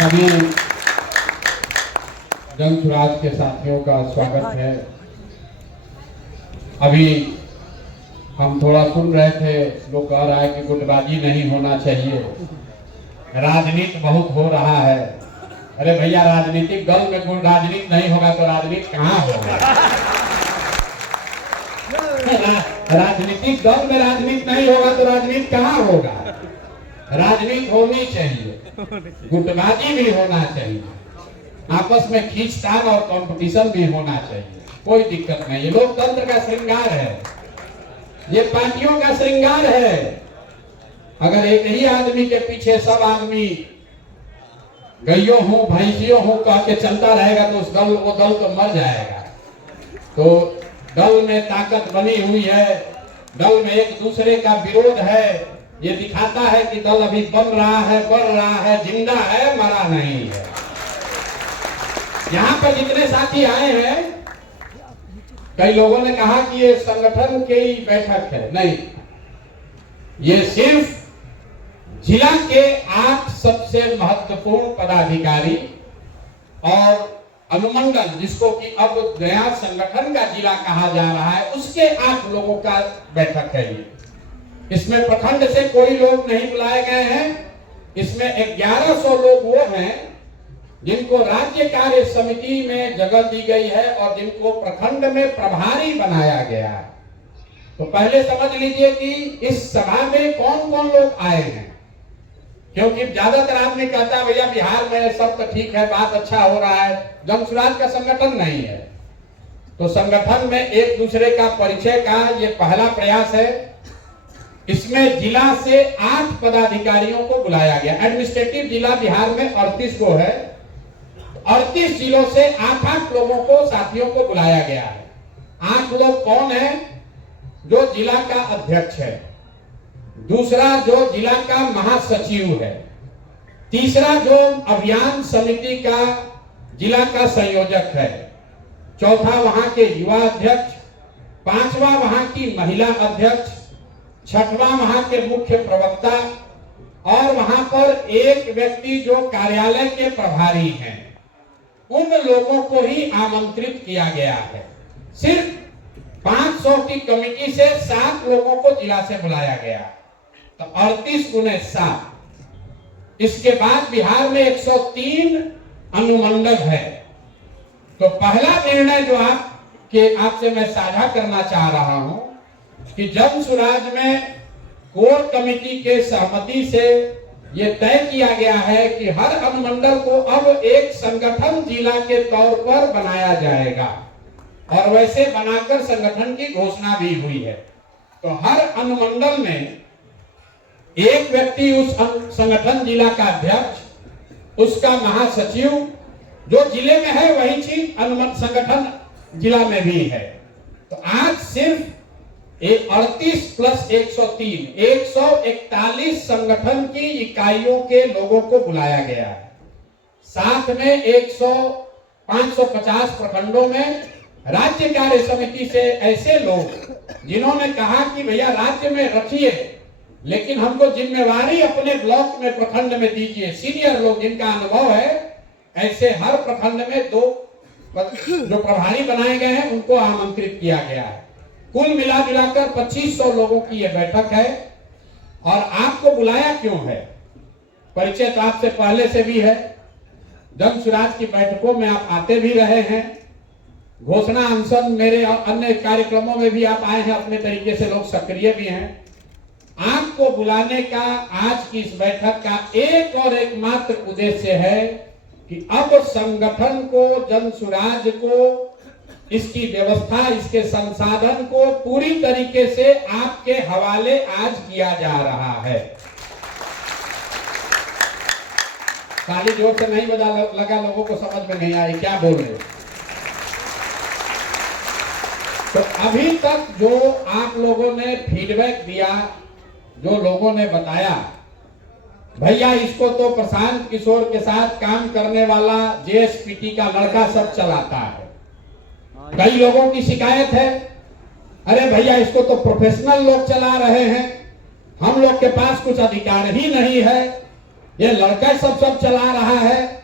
सभी जन स्वराज के साथियों का स्वागत है। अभी हम थोड़ा सुन रहे थे, लोग कह रहा है कि गुटबाजी नहीं होना चाहिए, राजनीति बहुत हो रहा है। अरे भैया, राजनीतिक दल में राजनीति नहीं होगा तो राजनीति कहाँ होगा? राजनीतिक दल में राजनीति नहीं होगा तो राजनीति कहाँ होगा? राजनीति होनी चाहिए, गुटबाजी भी होना चाहिए, आपस में खींचतान और कंपटीशन भी होना चाहिए, कोई दिक्कत नहीं। ये लोकतंत्र का श्रृंगार है, ये पार्टियों का श्रृंगार है। अगर एक ही आदमी के पीछे सब आदमी गइयों हूं भैंसियों हूं कह के चलता रहेगा तो वो दल तो मर जाएगा। तो दल में ताकत बनी हुई है, दल में एक दूसरे का विरोध है, ये दिखाता है कि दल अभी बन रहा है, बढ़ रहा है, जिंदा है, मरा नहीं है। यहाँ पर जितने साथी आए हैं, कई लोगों ने कहा कि ये संगठन की बैठक है, नहीं, ये सिर्फ जिला के 8 सबसे महत्वपूर्ण पदाधिकारी और अनुमंडल, जिसको कि अब नया संगठन का जिला कहा जा रहा है, उसके 8 लोगों का बैठक है ये। इसमें प्रखंड से कोई लोग नहीं बुलाए गए हैं। इसमें 1100 लोग वो हैं जिनको राज्य कार्य समिति में जगह दी गई है और जिनको प्रखंड में प्रभारी बनाया गया है। तो पहले समझ लीजिए कि इस सभा में कौन कौन लोग आए हैं, क्योंकि ज्यादातर आदमी कहता है भैया बिहार में सब तो ठीक है, बात अच्छा हो रहा है, जन स्वराज का संगठन नहीं है। तो संगठन में एक दूसरे का परिचय का ये पहला प्रयास है। इसमें जिला से 8 पदाधिकारियों को बुलाया गया। एडमिनिस्ट्रेटिव जिला बिहार में 38 को है, 38 जिलों से 8 लोगों को, साथियों को बुलाया गया है। 8 लोग कौन है? जो जिला का अध्यक्ष है, दूसरा जो जिला का महासचिव है, तीसरा जो अभियान समिति का जिला का संयोजक है, चौथा वहां के युवा अध्यक्ष, 5वां वहां की महिला अध्यक्ष, 6वां वहां के मुख्य प्रवक्ता और वहां पर एक व्यक्ति जो कार्यालय के प्रभारी हैं। उन लोगों को ही आमंत्रित किया गया है। सिर्फ 500 की कमेटी से 7 लोगों को जिला से बुलाया गया, तो 38 गुने 7। इसके बाद बिहार में 103 अनुमंडल है। तो पहला निर्णय जो आपसे मैं साझा करना चाह रहा हूं कि जन स्वराज में कोर कमेटी के सहमति से ये तय किया गया है कि हर अनुमंडल को अब एक संगठन जिला के तौर पर बनाया जाएगा और वैसे बनाकर संगठन की घोषणा भी हुई है। तो हर अनुमंडल में एक व्यक्ति, उस संगठन जिला का अध्यक्ष, उसका महासचिव, जो जिले में है वही चीज संगठन जिला में भी है। तो आज सिर्फ 38 प्लस 103 141 संगठन की इकाइयों के लोगों को बुलाया गया है। साथ में 550 प्रखंडों में राज्य कार्य समिति से ऐसे लोग जिन्होंने कहा कि भैया राज्य में रखिए, लेकिन हमको जिम्मेवारी अपने ब्लॉक में, प्रखंड में दीजिए। सीनियर लोग जिनका अनुभव है, ऐसे हर प्रखंड में 2 जो प्रभारी बनाए गए हैं उनको आमंत्रित किया गया है। कुल मिलाकर 2500 लोगों की यह बैठक है। और आपको बुलाया क्यों है? परिचय तो आपसे पहले से भी है, जन स्वराज की बैठकों में आप आते भी रहे हैं, घोषणा अनशन मेरे अन्य कार्यक्रमों में भी आप आए हैं, अपने तरीके से लोग सक्रिय भी हैं। आपको बुलाने का आज की इस बैठक का एक और एकमात्र उद्देश्य है कि अब संगठन को, जन स्वराज को, इसकी व्यवस्था, इसके संसाधन को पूरी तरीके से आपके हवाले आज किया जा रहा है। ताली जोर से नहीं बजा लगा, लोगों को समझ में नहीं आई क्या बोल रहे। तो अभी तक जो आप लोगों ने फीडबैक दिया, जो लोगों ने बताया, भैया इसको तो प्रशांत किशोर के साथ काम करने वाला जेएसपीटी का लड़का सब चलाता है। कई लोगों की शिकायत है, अरे भैया इसको तो प्रोफेशनल लोग चला रहे हैं, हम लोग के पास कुछ अधिकार ही नहीं है, ये लड़का सब चला रहा है।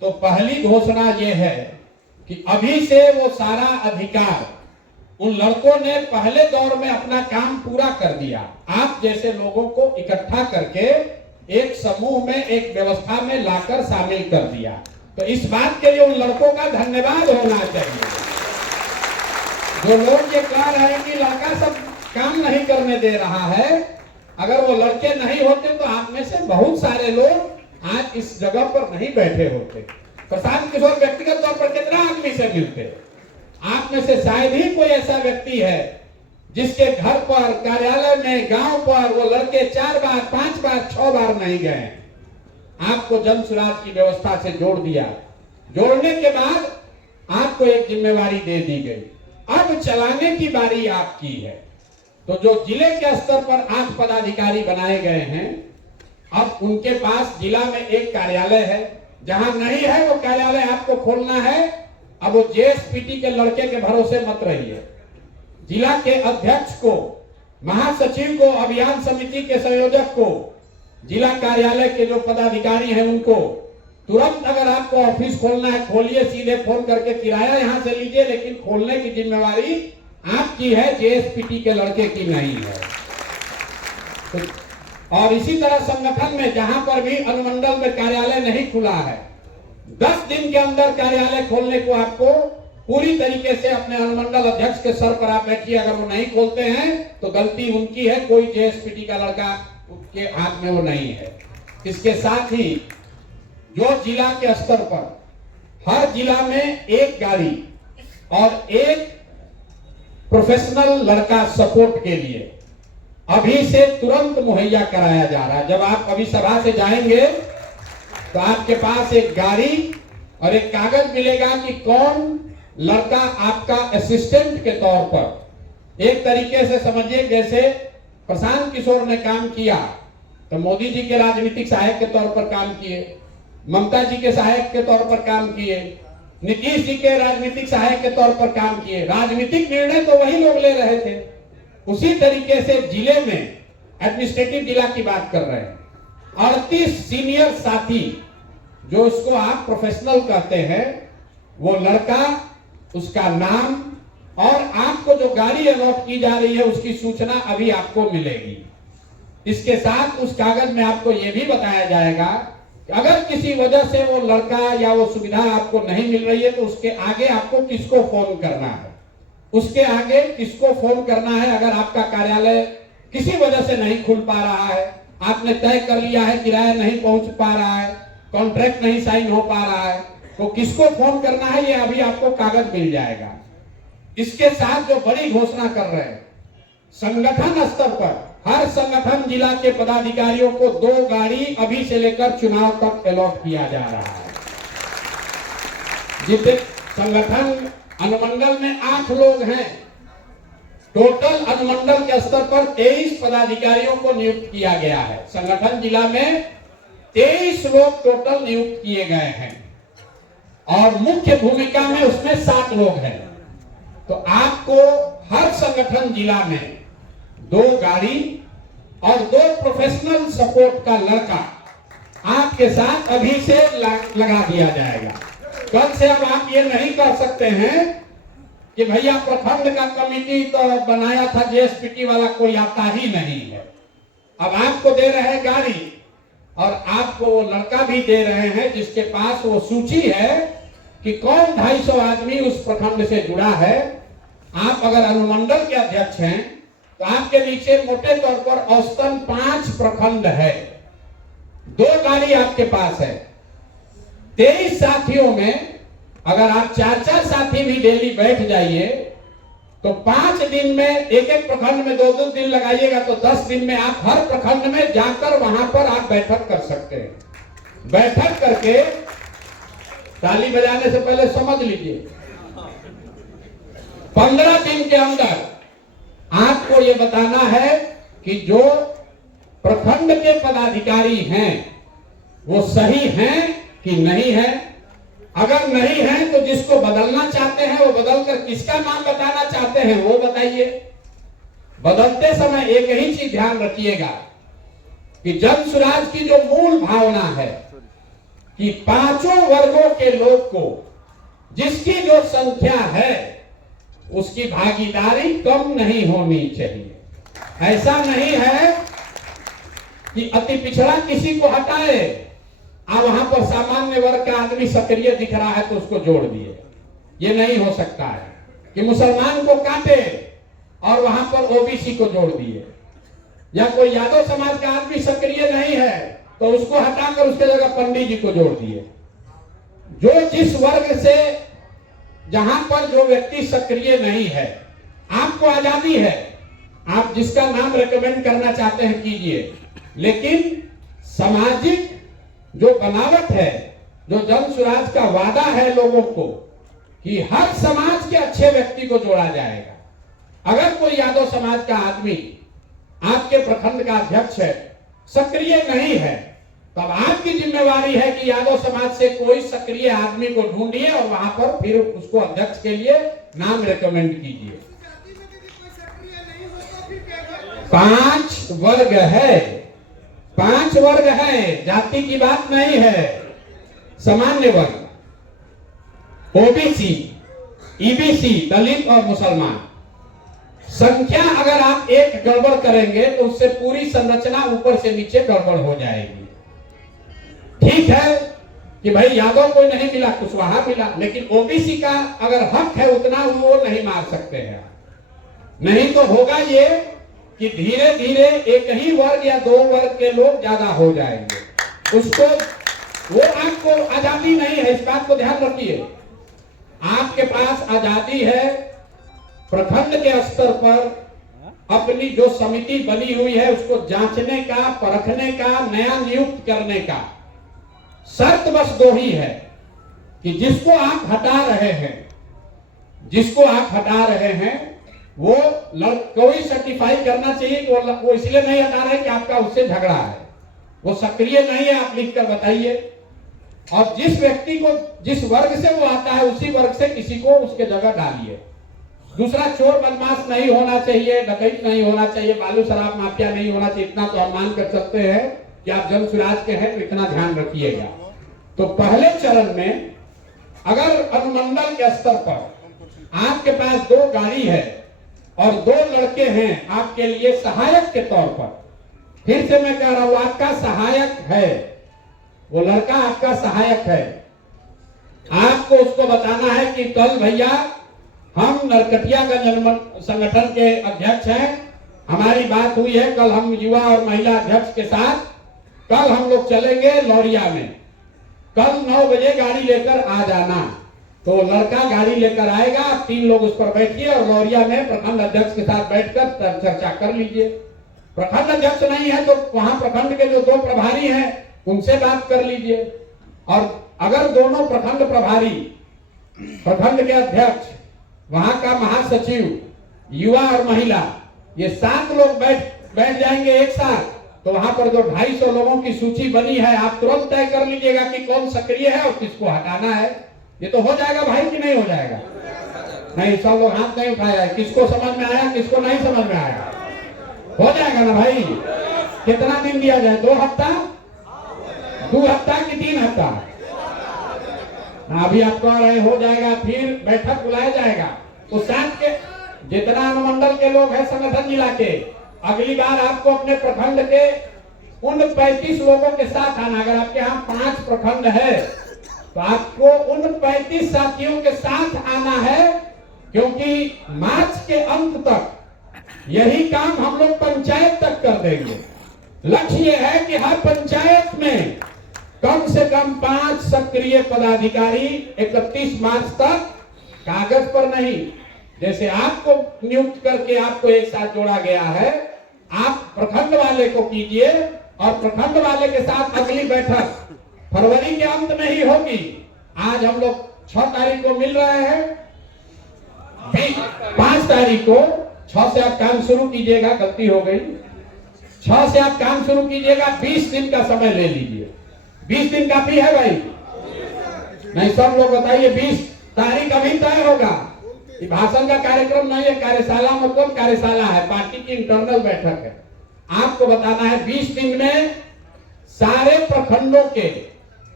तो पहली घोषणा ये है कि अभी से वो सारा अधिकार उन लड़कों ने पहले दौर में अपना काम पूरा कर दिया। आप जैसे लोगों को इकट्ठा करके एक समूह में, एक व्यवस्था में लाकर शामिल कर दिया। तो इस बात के लिए उन लड़कों का धन्यवाद होना चाहिए। जो लोग ये कह रहे हैं कि लड़का सब काम नहीं करने दे रहा है, अगर वो लड़के नहीं होते तो आप में से बहुत सारे लोग आज इस जगह पर नहीं बैठे होते। प्रशांत किशोर व्यक्तिगत तौर पर कितना आदमी से मिलते, आप में से शायद ही कोई ऐसा व्यक्ति है जिसके घर पर, कार्यालय में, गांव पर वो लड़के 4 बार, 5 बार, 6 बार नहीं गए। आपको जन सुराज की व्यवस्था से जोड़ दिया। जोड़ने के बाद आपको एक जिम्मेवारी दे दी गई, अब चलाने की बारी आपकी है। तो जो जिले के स्तर पर 8 पदाधिकारी बनाए गए हैं, अब उनके पास जिला में एक कार्यालय है। जहां नहीं है वो कार्यालय आपको खोलना है। अब वो जेएसपीटी के लड़के के भरोसे मत रहिए। जिला के अध्यक्ष को, महासचिव को, अभियान समिति के संयोजक को, जिला कार्यालय के जो पदाधिकारी हैं उनको तुरंत अगर आपको ऑफिस खोलना है खोलिए, सीधे फोन करके किराया यहां से लीजिए, लेकिन खोलने की जिम्मेवारी आपकी है, जेएसपीटी के लड़के की नहीं है। तो और इसी तरह संगठन में जहां पर भी अनुमंडल में कार्यालय नहीं खुला है, 10 दिन के अंदर कार्यालय खोलने को आपको पूरी तरीके से अपने अनुमंडल अध्यक्ष के सर पर आप बैठिए। अगर वो नहीं खोलते हैं तो गलती उनकी है, कोई जेएसपीटी का लड़का के हाथ में वो नहीं है। इसके साथ ही जो जिला के स्तर पर हर जिला में एक गाड़ी और एक प्रोफेशनल लड़का सपोर्ट के लिए अभी से तुरंत मुहैया कराया जा रहा है। जब आप अभी सभा से जाएंगे तो आपके पास एक गाड़ी और एक कागज मिलेगा कि कौन लड़का आपका असिस्टेंट के तौर पर, एक तरीके से समझिए जैसे प्रशांत किशोर ने काम किया तो मोदी जी के राजनीतिक सहायक के तौर पर काम किए, ममता जी के सहायक के तौर पर काम किए, नीतीश जी के राजनीतिक सहायक के तौर पर काम किए। राजनीतिक निर्णय तो वही लोग ले रहे थे। उसी तरीके से जिले में, एडमिनिस्ट्रेटिव जिला की बात कर रहे हैं, 38 सीनियर साथी, जो उसको आप प्रोफेशनल कहते हैं, वो लड़का, उसका नाम और आपको जो गाड़ी अलॉट की जा रही है उसकी सूचना अभी आपको मिलेगी। इसके साथ उस कागज में आपको यह भी बताया जाएगा कि अगर किसी वजह से वो लड़का या वो सुविधा आपको नहीं मिल रही है तो उसके आगे आपको किसको फोन करना है, उसके आगे किसको फोन करना है। अगर आपका कार्यालय किसी वजह से नहीं खुल पा रहा है, आपने तय कर लिया है, किराया नहीं पहुंच पा रहा है, कॉन्ट्रैक्ट नहीं साइन हो पा रहा है, तो किसको फोन करना है ये अभी आपको कागज मिल जाएगा। इसके साथ जो बड़ी घोषणा कर रहे हैं, संगठन स्तर पर हर संगठन जिला के पदाधिकारियों को 2 गाड़ी अभी से लेकर चुनाव तक अलॉट किया जा रहा है। जितने संगठन अनुमंडल में 8 लोग हैं, टोटल अनुमंडल के स्तर पर 23 पदाधिकारियों को नियुक्त किया गया है। संगठन जिला में 23 लोग टोटल नियुक्त किए गए हैं और मुख्य भूमिका में उसमें 7 लोग हैं। तो आपको हर संगठन जिला में 2 गाड़ी और 2 प्रोफेशनल सपोर्ट का लड़का आपके साथ अभी से लगा दिया जाएगा। कल से अब आप ये नहीं कर सकते हैं कि भैया प्रखंड का कमेटी तो बनाया था, जेएसपीटी वाला कोई आता ही नहीं है। अब आपको दे रहे हैं गाड़ी और आपको वो लड़का भी दे रहे हैं जिसके पास वो सूची है कि कौन 250 आदमी उस प्रखंड से जुड़ा है। आप अगर अनुमंडल के अध्यक्ष हैं तो आपके नीचे मोटे तौर पर औसतन 5 प्रखंड है, 2 गाड़ी आपके पास है। 23 साथियों में अगर आप 4-4 साथी भी डेली बैठ जाइए तो 5 दिन में, एक प्रखंड में 2-2 दिन लगाइएगा तो 10 दिन में आप हर प्रखंड में जाकर वहां पर आप बैठक कर सकते हैं। बैठक करके ताली बजाने से पहले समझ लीजिए 15 दिन के अंदर आपको ये बताना है कि जो प्रखंड के पदाधिकारी हैं वो सही हैं कि नहीं है। अगर नहीं है तो जिसको बदलना चाहते हैं वो बदलकर किसका नाम बताना चाहते हैं वो बताइए। बदलते समय एक ही चीज ध्यान रखिएगा कि जन सुराज की जो मूल भावना है कि पांचों वर्गों के लोग को जिसकी जो संख्या है उसकी भागीदारी कम नहीं होनी चाहिए। ऐसा नहीं है कि अति पिछड़ा किसी को हटाए, आप वहां पर सामान्य वर्ग का आदमी सक्रिय दिख रहा है तो उसको जोड़ दिए। ये नहीं हो सकता है कि मुसलमान को काटे और वहां पर ओबीसी को जोड़ दिए, या कोई यादव समाज का आदमी सक्रिय नहीं है तो उसको हटाकर उसके जगह पंडित जी को जोड़ दिए। जो जिस वर्ग से, जहां पर जो व्यक्ति सक्रिय नहीं है, आपको आजादी है, आप जिसका नाम रेकमेंड करना चाहते हैं कीजिए, लेकिन सामाजिक जो बनावट है, जो जन स्वराज का वादा है लोगों को कि हर समाज के अच्छे व्यक्ति को जोड़ा जाएगा। अगर कोई यादव समाज का आदमी आपके प्रखंड का अध्यक्ष है, सक्रिय नहीं है, तब आपकी जिम्मेवारी है कि यादव समाज से कोई सक्रिय आदमी को ढूंढिए और वहां पर फिर उसको अध्यक्ष के लिए नाम रेकमेंड कीजिए। 5 वर्ग है, 5 वर्ग है, जाति की बात नहीं है। सामान्य वर्ग, ओबीसी, ईबीसी, दलित और मुसलमान, संख्या अगर आप एक गड़बड़ करेंगे तो उससे पूरी संरचना ऊपर से नीचे गड़बड़ हो जाएगी। ठीक है कि भाई यादव को नहीं मिला, कुशवाहा मिला, लेकिन ओबीसी का अगर हक है उतना वो नहीं मार सकते हैं। नहीं तो होगा ये कि धीरे धीरे एक ही वर्ग या 2 वर्ग के लोग ज्यादा हो जाएंगे। उसको, वो आपको आजादी नहीं है, इस बात को ध्यान रखिए। आपके पास आजादी है प्रखंड के स्तर पर अपनी जो समिति बनी हुई है उसको जांचने का, परखने का, नया नियुक्त करने का। शर्त बस 2 ही है कि जिसको आप हटा रहे हैं, जिसको आप हटा रहे हैं वो कोई सर्टिफाई करना चाहिए कि वो इसलिए नहीं हटा रहे कि आपका उससे झगड़ा है, वो सक्रिय नहीं है, आप लिख कर बताइए। और जिस व्यक्ति को, जिस वर्ग से वो आता है उसी वर्ग से किसी को उसके जगह डालिए। दूसरा, चोर बदमाश नहीं होना चाहिए, डकैत नहीं होना चाहिए, बालू शराब माफिया नहीं होना चाहिए। इतना तो हम मान कर सकते हैं कि आप जन स्वराज के हैं तो इतना ध्यान रखिएगा। तो पहले चरण में अगर अनुमंडल के स्तर पर आपके पास 2 गाड़ी है और 2 लड़के हैं आपके लिए सहायक के तौर पर, फिर से मैं कह रहा हूं आपका सहायक है, वो लड़का आपका सहायक है। आपको उसको बताना है कि कल भैया हम नरकटियागंज संगठन के अध्यक्ष हैं, हमारी बात हुई है, कल हम युवा और महिला अध्यक्ष के साथ कल हम लोग चलेंगे लौरिया में, कल 9 बजे गाड़ी लेकर आ जाना। तो लड़का गाड़ी लेकर आएगा, 3 लोग उस पर बैठिए और लौरिया में प्रखंड अध्यक्ष के साथ बैठकर चर्चा कर लीजिए। प्रखंड अध्यक्ष नहीं है तो वहां प्रखंड के जो 2 प्रभारी हैं उनसे बात कर लीजिए। और अगर दोनों प्रखंड प्रभारी, प्रखंड के अध्यक्ष, वहां का महासचिव, युवा और महिला, ये 7 लोग बैठ जाएंगे एक साथ, तो वहां पर जो 250 लोगों की सूची बनी है आप तुरंत तय कर लीजिएगा कि कौन सक्रिय है और किसको हटाना है। ये तो हो जाएगा भाई कि नहीं हो जाएगा? नहीं, सब लोग हाथ नहीं उठाया। किसको समझ में आया, किसको नहीं समझ में आया? हो जाएगा ना भाई? कितना दिन दिया जाए? 2 हफ्ता, 2 हफ्ता कि 3 हफ्ता? अभी आप कह रहे हो जाएगा, फिर बैठक बुलाया जाएगा। तो साथ के जितना अनुमंडल के लोग हैं संगठन जिला के, अगली बार आपको अपने प्रखंड के उन 35 लोगों के साथ आना। अगर आपके यहाँ 5 प्रखंड है तो आपको उन 35 साथियों के साथ आना है, क्योंकि मार्च के अंत तक यही काम हम लोग पंचायत तक कर देंगे। लक्ष्य ये है कि हर पंचायत में कम से कम 5 सक्रिय पदाधिकारी 31 मार्च तक, कागज पर नहीं, जैसे आपको नियुक्त करके आपको एक साथ जोड़ा गया है, आप प्रखंड वाले को कीजिए और प्रखंड वाले के साथ अगली बैठक फरवरी के अंत में ही होगी। आज हम लोग 6 तारीख को मिल रहे हैं, 5 तारीख को 6 से आप काम शुरू कीजिएगा, गलती हो गई, 6 से आप काम शुरू कीजिएगा, 20 दिन का समय ले लीजिए। 20 दिन काफी है भाई? नहीं, सब लोग बताइए 20 तारीख अभी तय होगा। भाषण का कार्यक्रम नहीं है, कार्यशाला मतलब कार्यशाला है, पार्टी की इंटरनल बैठक है। आपको बताना है 20 दिन में सारे प्रखंडों के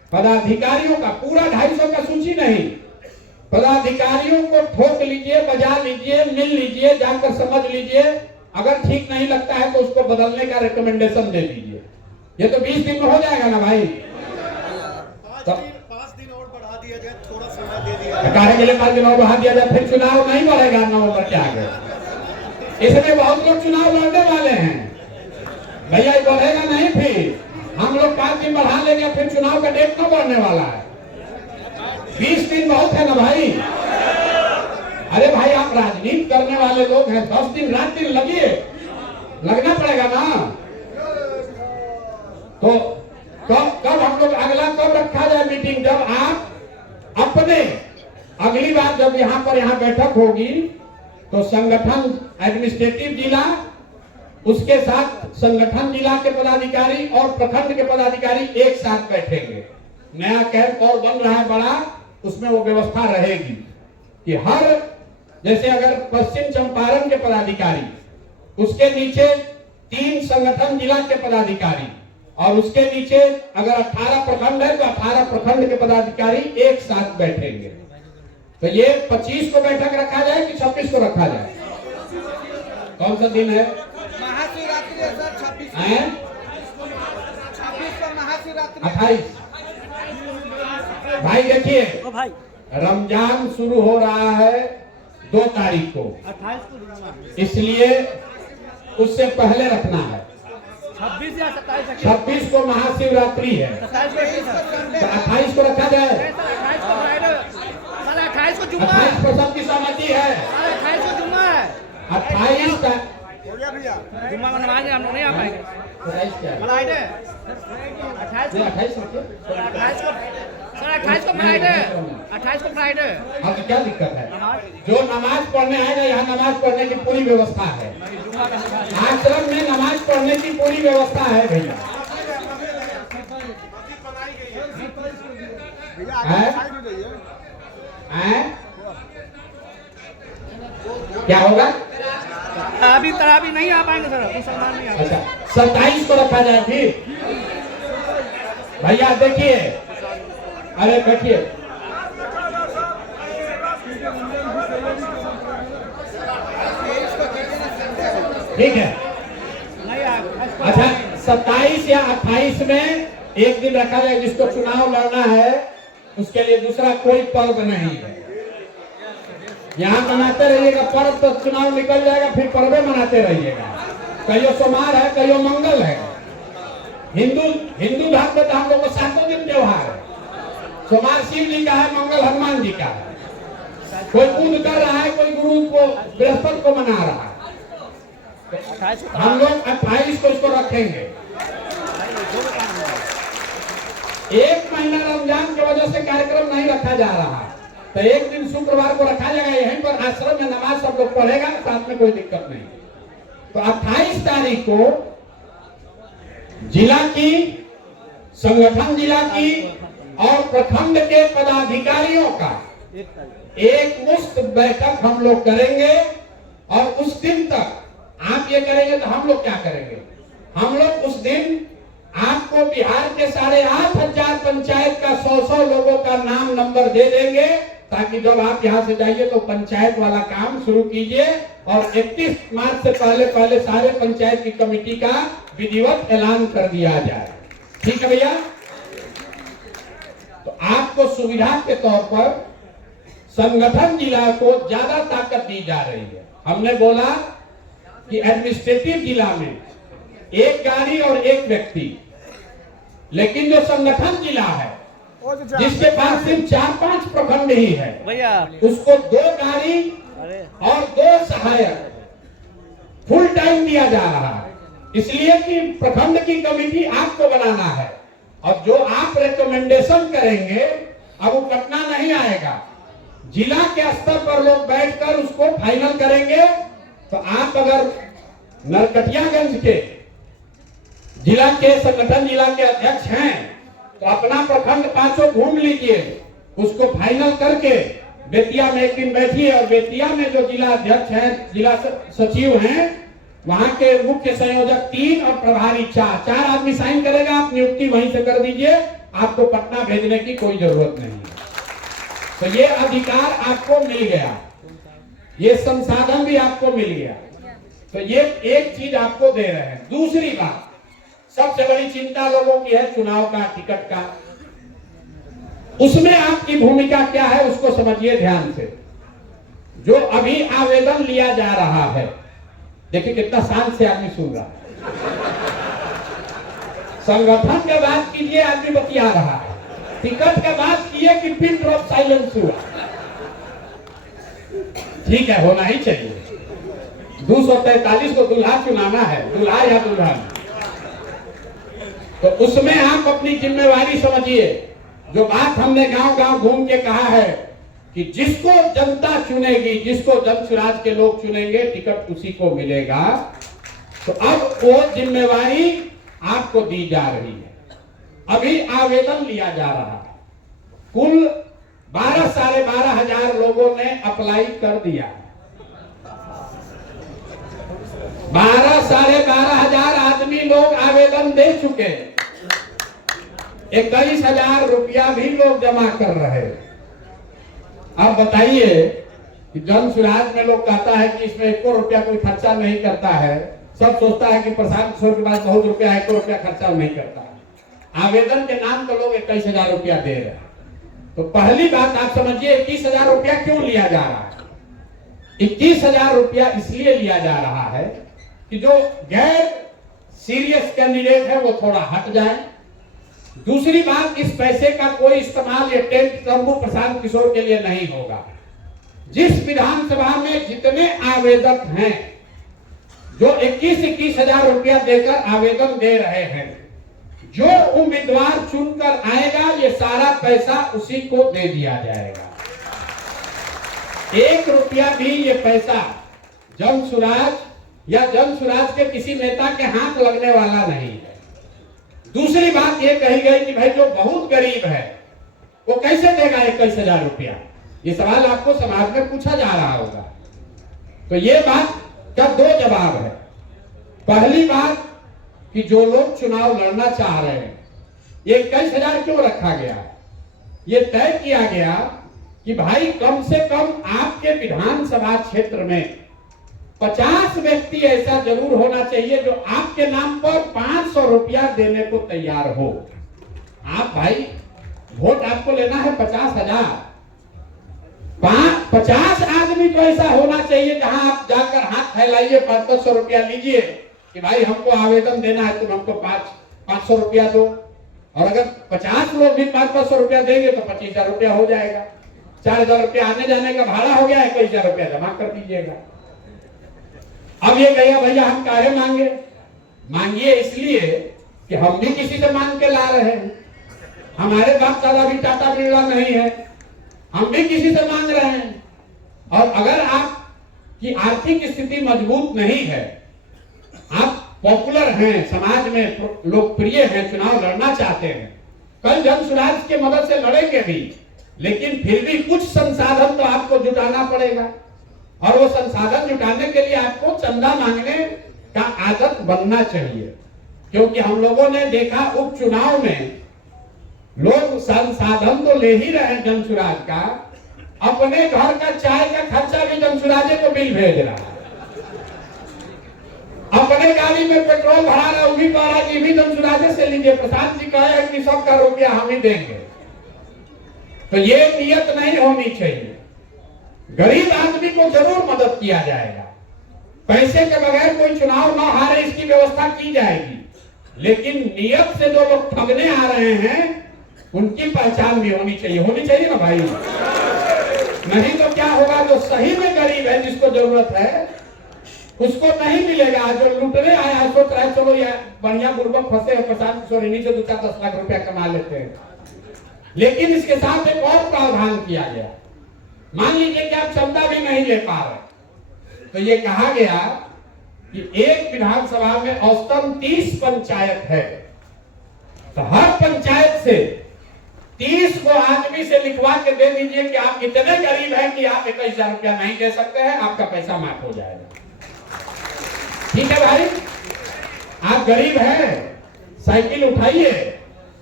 पदाधिकारियों का पूरा 250 का सूची नहीं, पदाधिकारियों को ठोक लीजिए, बजा लीजिए, मिल लीजिए, जाकर समझ लीजिए, अगर ठीक नहीं लगता है तो उसको बदलने का रिकमेंडेशन दे दीजिए। ये तो 20 दिन में हो जाएगा ना भाई। 5 दिन और बढ़ा दिया जाए, थोड़ा समय दे दिया जाए। काहे के लिए 5 दिन और बढ़ा दिया जाए? फिर चुनाव नहीं बढ़ेगा नवंबर के आगे। इसमें बहुत लोग चुनाव लड़ने वाले हैं भैया, ये बढ़ेगा नहीं। फिर हम लोग 5 दिन बढ़ा लेंगे, फिर चुनाव का डेट न बढ़ने वाला है। 20 दिन बहुत है ना भाई। अरे भाई आप राजनीति करने वाले लोग हैं, 10 दिन रात दिन लगिए, लगना पड़ेगा ना। तो कब हम लोग अगला कब रखा जाए मीटिंग? जब आप अपने अगली बार जब यहाँ बैठक होगी तो संगठन एडमिनिस्ट्रेटिव जिला, उसके साथ संगठन जिला के पदाधिकारी और प्रखंड के पदाधिकारी एक साथ बैठेंगे। नया कैंप और बन रहा है बड़ा, उसमें वो व्यवस्था रहेगी कि हर, जैसे अगर पश्चिम चंपारण के पदाधिकारी, उसके नीचे 3 संगठन जिला के पदाधिकारी, और उसके नीचे अगर 18 प्रखंड है तो 18 प्रखंड के पदाधिकारी एक साथ बैठेंगे। तो ये 25 को बैठक रखा जाए कि 26 को रखा जाए? कौन सा दिन है? महाशिवरात्रि है सर, 26 को महाशिवरात्रि। 28 भाई देखिए, रमजान शुरू हो रहा है 2 तारीख को, 28 को, इसलिए उससे पहले रखना है। 26 या 27? 26 को महाशिवरात्रि है, 28 को रखा जाए। 28 को जुम्मा 28 को सबकी सहमति है। 28 को जुम्मा है। 28 का हो गया भैया, जुम्मा में नमाज हम लोग नहीं आ पाएंगे। 28 क्या है? फ्राइडे 28 को, 28 रखिए। 28 को सर, 28 को फ्राइडे, 28 को फ्राइडे। अब क्या दिक्कत है? जो नमाज पढ़ने आएगा, यहाँ नमाज पढ़ने की पूरी व्यवस्था है। आश्रम में नमाज पढ़ने की पूरी व्यवस्था है भैया। क्या होगा? तरावी नहीं आ पाएंगे सर, मुसलमान नहीं आ पाएंगे। अच्छा, 27 को रखा जाए फिर। भैया देखिए, अरे बैठिए, ठीक है। अच्छा, 27 या 28 में एक दिन रखा जाए, जिसको चुनाव लड़ना है उसके लिए दूसरा कोई पर्व नहीं है। यहाँ मनाते रहिएगा पर्व, तो चुनाव निकल जाएगा, फिर पर्वे मनाते रहिएगा। कहियो सोमवार है, कहियो मंगल है। हिंदू धर्म में तो हम लोग को 7 दिन त्योहार है। सोमवार शिव जी का है, मंगल हनुमान जी का है। कोई बुध कर रहा है, कोई गुरु को, बृहस्पति को मना रहा है। हम लोग 28 को इसको रखेंगे। 1 महीना रमजान की वजह से कार्यक्रम नहीं रखा जा रहा, तो एक दिन शुक्रवार को रखा जाएगा। यहीं पर आश्रम में नमाज सब लोग पढ़ेगा, साथ में कोई दिक्कत नहीं। तो 28 तारीख को जिला की, संगठन जिला की और प्रखंड के पदाधिकारियों का एक मुश्त बैठक हम लोग करेंगे। और उस दिन तक आप ये करेंगे तो हम लोग क्या करेंगे? हम लोग उस दिन आपको बिहार के 8,500 पंचायत का 100 लोगों का नाम नंबर दे देंगे, ताकि जब आप यहाँ से जाइए तो पंचायत वाला काम शुरू कीजिए। और 31 मार्च से पहले सारे पंचायत की कमेटी का विधिवत ऐलान कर दिया जाए। ठीक है भैया? तो आपको सुविधा के तौर पर संगठन जिला को ज्यादा ताकत दी जा रही है। हमने बोला कि एडमिनिस्ट्रेटिव जिला में 1 गाड़ी और 1 व्यक्ति, लेकिन जो संगठन जिला है जिसके पास सिर्फ 4-5 प्रखंड ही है, उसको 2 गाड़ी और 2 सहायक फुल टाइम दिया जा रहा है। इसलिए कि प्रखंड की कमेटी आपको बनाना है, और जो आप रिकमेंडेशन करेंगे अब वो पटना नहीं आएगा, जिला के स्तर पर लोग बैठकर उसको फाइनल करेंगे। तो आप अगर नरकटियागंज के जिला के संगठन जिला के अध्यक्ष हैं तो अपना प्रखंड 5 घूम लीजिए, उसको फाइनल करके बेतिया में एक दिन बैठिए। और बेतिया में जो जिला अध्यक्ष हैं, जिला सचिव हैं, वहां के मुख्य संयोजक 3 और प्रभारी 4 आदमी साइन करेगा। आप नियुक्ति वहीं से कर दीजिए, आपको पटना भेजने की कोई जरूरत नहीं है। तो ये अधिकार आपको मिल गया, ये संसाधन भी आपको मिल गया। तो ये एक चीज आपको दे रहे हैं। दूसरी बात, सबसे बड़ी चिंता लोगों की है चुनाव का, टिकट का। उसमें आपकी भूमिका क्या है उसको समझिए ध्यान से। जो अभी आवेदन लिया जा रहा है, देखिए कितना शांत से आदमी सुन रहा है। संगठन के बात कीजिए, आदमी बतिया रहा है। टिकट के बात किए कि पिन ड्रॉप साइलेंस हुआ। ठीक है, होना ही चाहिए। 243 को दूल्हा चुनाना है, दूल्हा या दुल्हन। तो उसमें आप अपनी जिम्मेवारी समझिए। जो बात हमने गांव गांव घूम के कहा है कि जिसको जनता चुनेगी, जिसको जन स्वराज के लोग चुनेंगे, टिकट उसी को मिलेगा। तो अब वो जिम्मेवारी आपको दी जा रही है। अभी आवेदन लिया जा रहा है। कुल 12 साढ़े 12 हजार लोगों ने अप्लाई कर दिया। 12 साढ़े 12 हजार आदमी लोग आवेदन दे चुके। 21,000 रुपया भी लोग जमा कर रहे। अब बताइए कि जन स्वराज में लोग कहता है कि इसमें 1 रुपया कोई खर्चा नहीं करता है। सब सोचता है कि प्रशांत किशोर के पास बहुत रुपया है, 1 रुपया खर्चा नहीं करता है। आवेदन के नाम तो लोग 21,000 रुपया दे रहे हैं। तो पहली बात आप समझिए 21,000 रुपया क्यों लिया जा रहा है। 21,000 रुपया इसलिए लिया जा रहा है कि जो गैर सीरियस कैंडिडेट है वो थोड़ा हट जाए। दूसरी बात, इस पैसे का कोई इस्तेमाल ये टेंट तंबू प्रशांत किशोर के लिए नहीं होगा। जिस विधानसभा में जितने आवेदक हैं, जो 21,000 रुपया देकर आवेदन दे रहे हैं, जो उम्मीदवार चुनकर आएगा ये सारा पैसा उसी को दे दिया जाएगा। 1 रुपया भी ये पैसा जन स्वराज या जन स्वराज के किसी नेता के हाथ लगने वाला नहीं है। दूसरी बात ये कही गई कि भाई जो बहुत गरीब है वो कैसे देगा 21,000 रुपया। ये सवाल आपको समाज में पूछा जा रहा होगा। तो ये बात का 2 जवाब है। पहली बात कि जो लोग चुनाव लड़ना चाह रहे हैं, ये 21,000 क्यों रखा गया। ये तय किया गया कि भाई कम से कम आपके विधानसभा क्षेत्र में 50 व्यक्ति ऐसा जरूर होना चाहिए जो आपके नाम पर 500 रुपया देने को तैयार हो। आप भाई वोट आपको लेना है 50,000, 50 आदमी तो ऐसा होना चाहिए जहां आप जाकर हाथ फैलाइए, 500 रुपया लीजिए कि भाई हमको आवेदन देना है, तुम हमको 500 रुपया दो। और अगर 50 लोग भी 500 रुपया देंगे तो 25,000 रुपया हो जाएगा। 4,000 रुपया आने जाने का भाड़ा हो गया, 21,000 रुपया जमा कर दीजिएगा। अब ये कहिए भैया हम काहे मांगे। मांगिए इसलिए कि हम भी किसी से मांग के ला रहे हैं। हमारे बाप दादा भी टाटा बिरला नहीं है, हम भी किसी से मांग रहे हैं। और अगर आपकी आर्थिक स्थिति मजबूत नहीं है, आप पॉपुलर हैं, समाज में लोकप्रिय हैं, चुनाव लड़ना चाहते हैं, कल जन स्वराज की मदद से लड़ेंगे भी, लेकिन फिर भी कुछ संसाधन तो आपको जुटाना पड़ेगा। और वो संसाधन जुटाने के लिए आपको चंदा मांगने का आदत बनना चाहिए। क्योंकि हम लोगों ने देखा उपचुनाव में लोग संसाधन तो ले ही रहे हैं जन स्वराज का, अपने घर का चाय का खर्चा भी जन स्वराज को बिल भेज रहा है, अपने गाड़ी में पेट्रोल भरा रहा है, वो भी कह रहा है कि भी जन स्वराज से लीजिए, प्रशांत जी कहे हैं कि सबका रुपया हम ही देंगे। तो ये नियत नहीं होनी चाहिए। गरीब आदमी को जरूर मदद किया जाएगा, पैसे के बगैर कोई चुनाव ना हारे इसकी व्यवस्था की जाएगी। लेकिन नियत से जो लोग ठगने आ रहे हैं उनकी पहचान भी होनी चाहिए ना भाई। नहीं तो क्या होगा, जो सही में गरीब है, जिसको जरूरत है, उसको नहीं मिलेगा। जो लूटने आया है सोच रहा है चलो यार बढ़िया बुर्बक फंसे हैं, प्रशांत किशोर इन्हीं से 2-10 लाख रुपया कमा लेते हैं। लेकिन इसके साथ एक और प्रावधान किया गया। मान लीजिए कि आप चंदा भी नहीं ले पा रहे, तो ये कहा गया कि एक विधानसभा में औसतन 30 पंचायत है, तो हर पंचायत से 30 को आदमी से लिखवा के दे दीजिए कि आप इतने गरीब हैं कि आप 21,000 रुपया नहीं दे सकते हैं, आपका पैसा माफ हो जाएगा। ठीक है भाई, आप गरीब हैं, साइकिल उठाइए,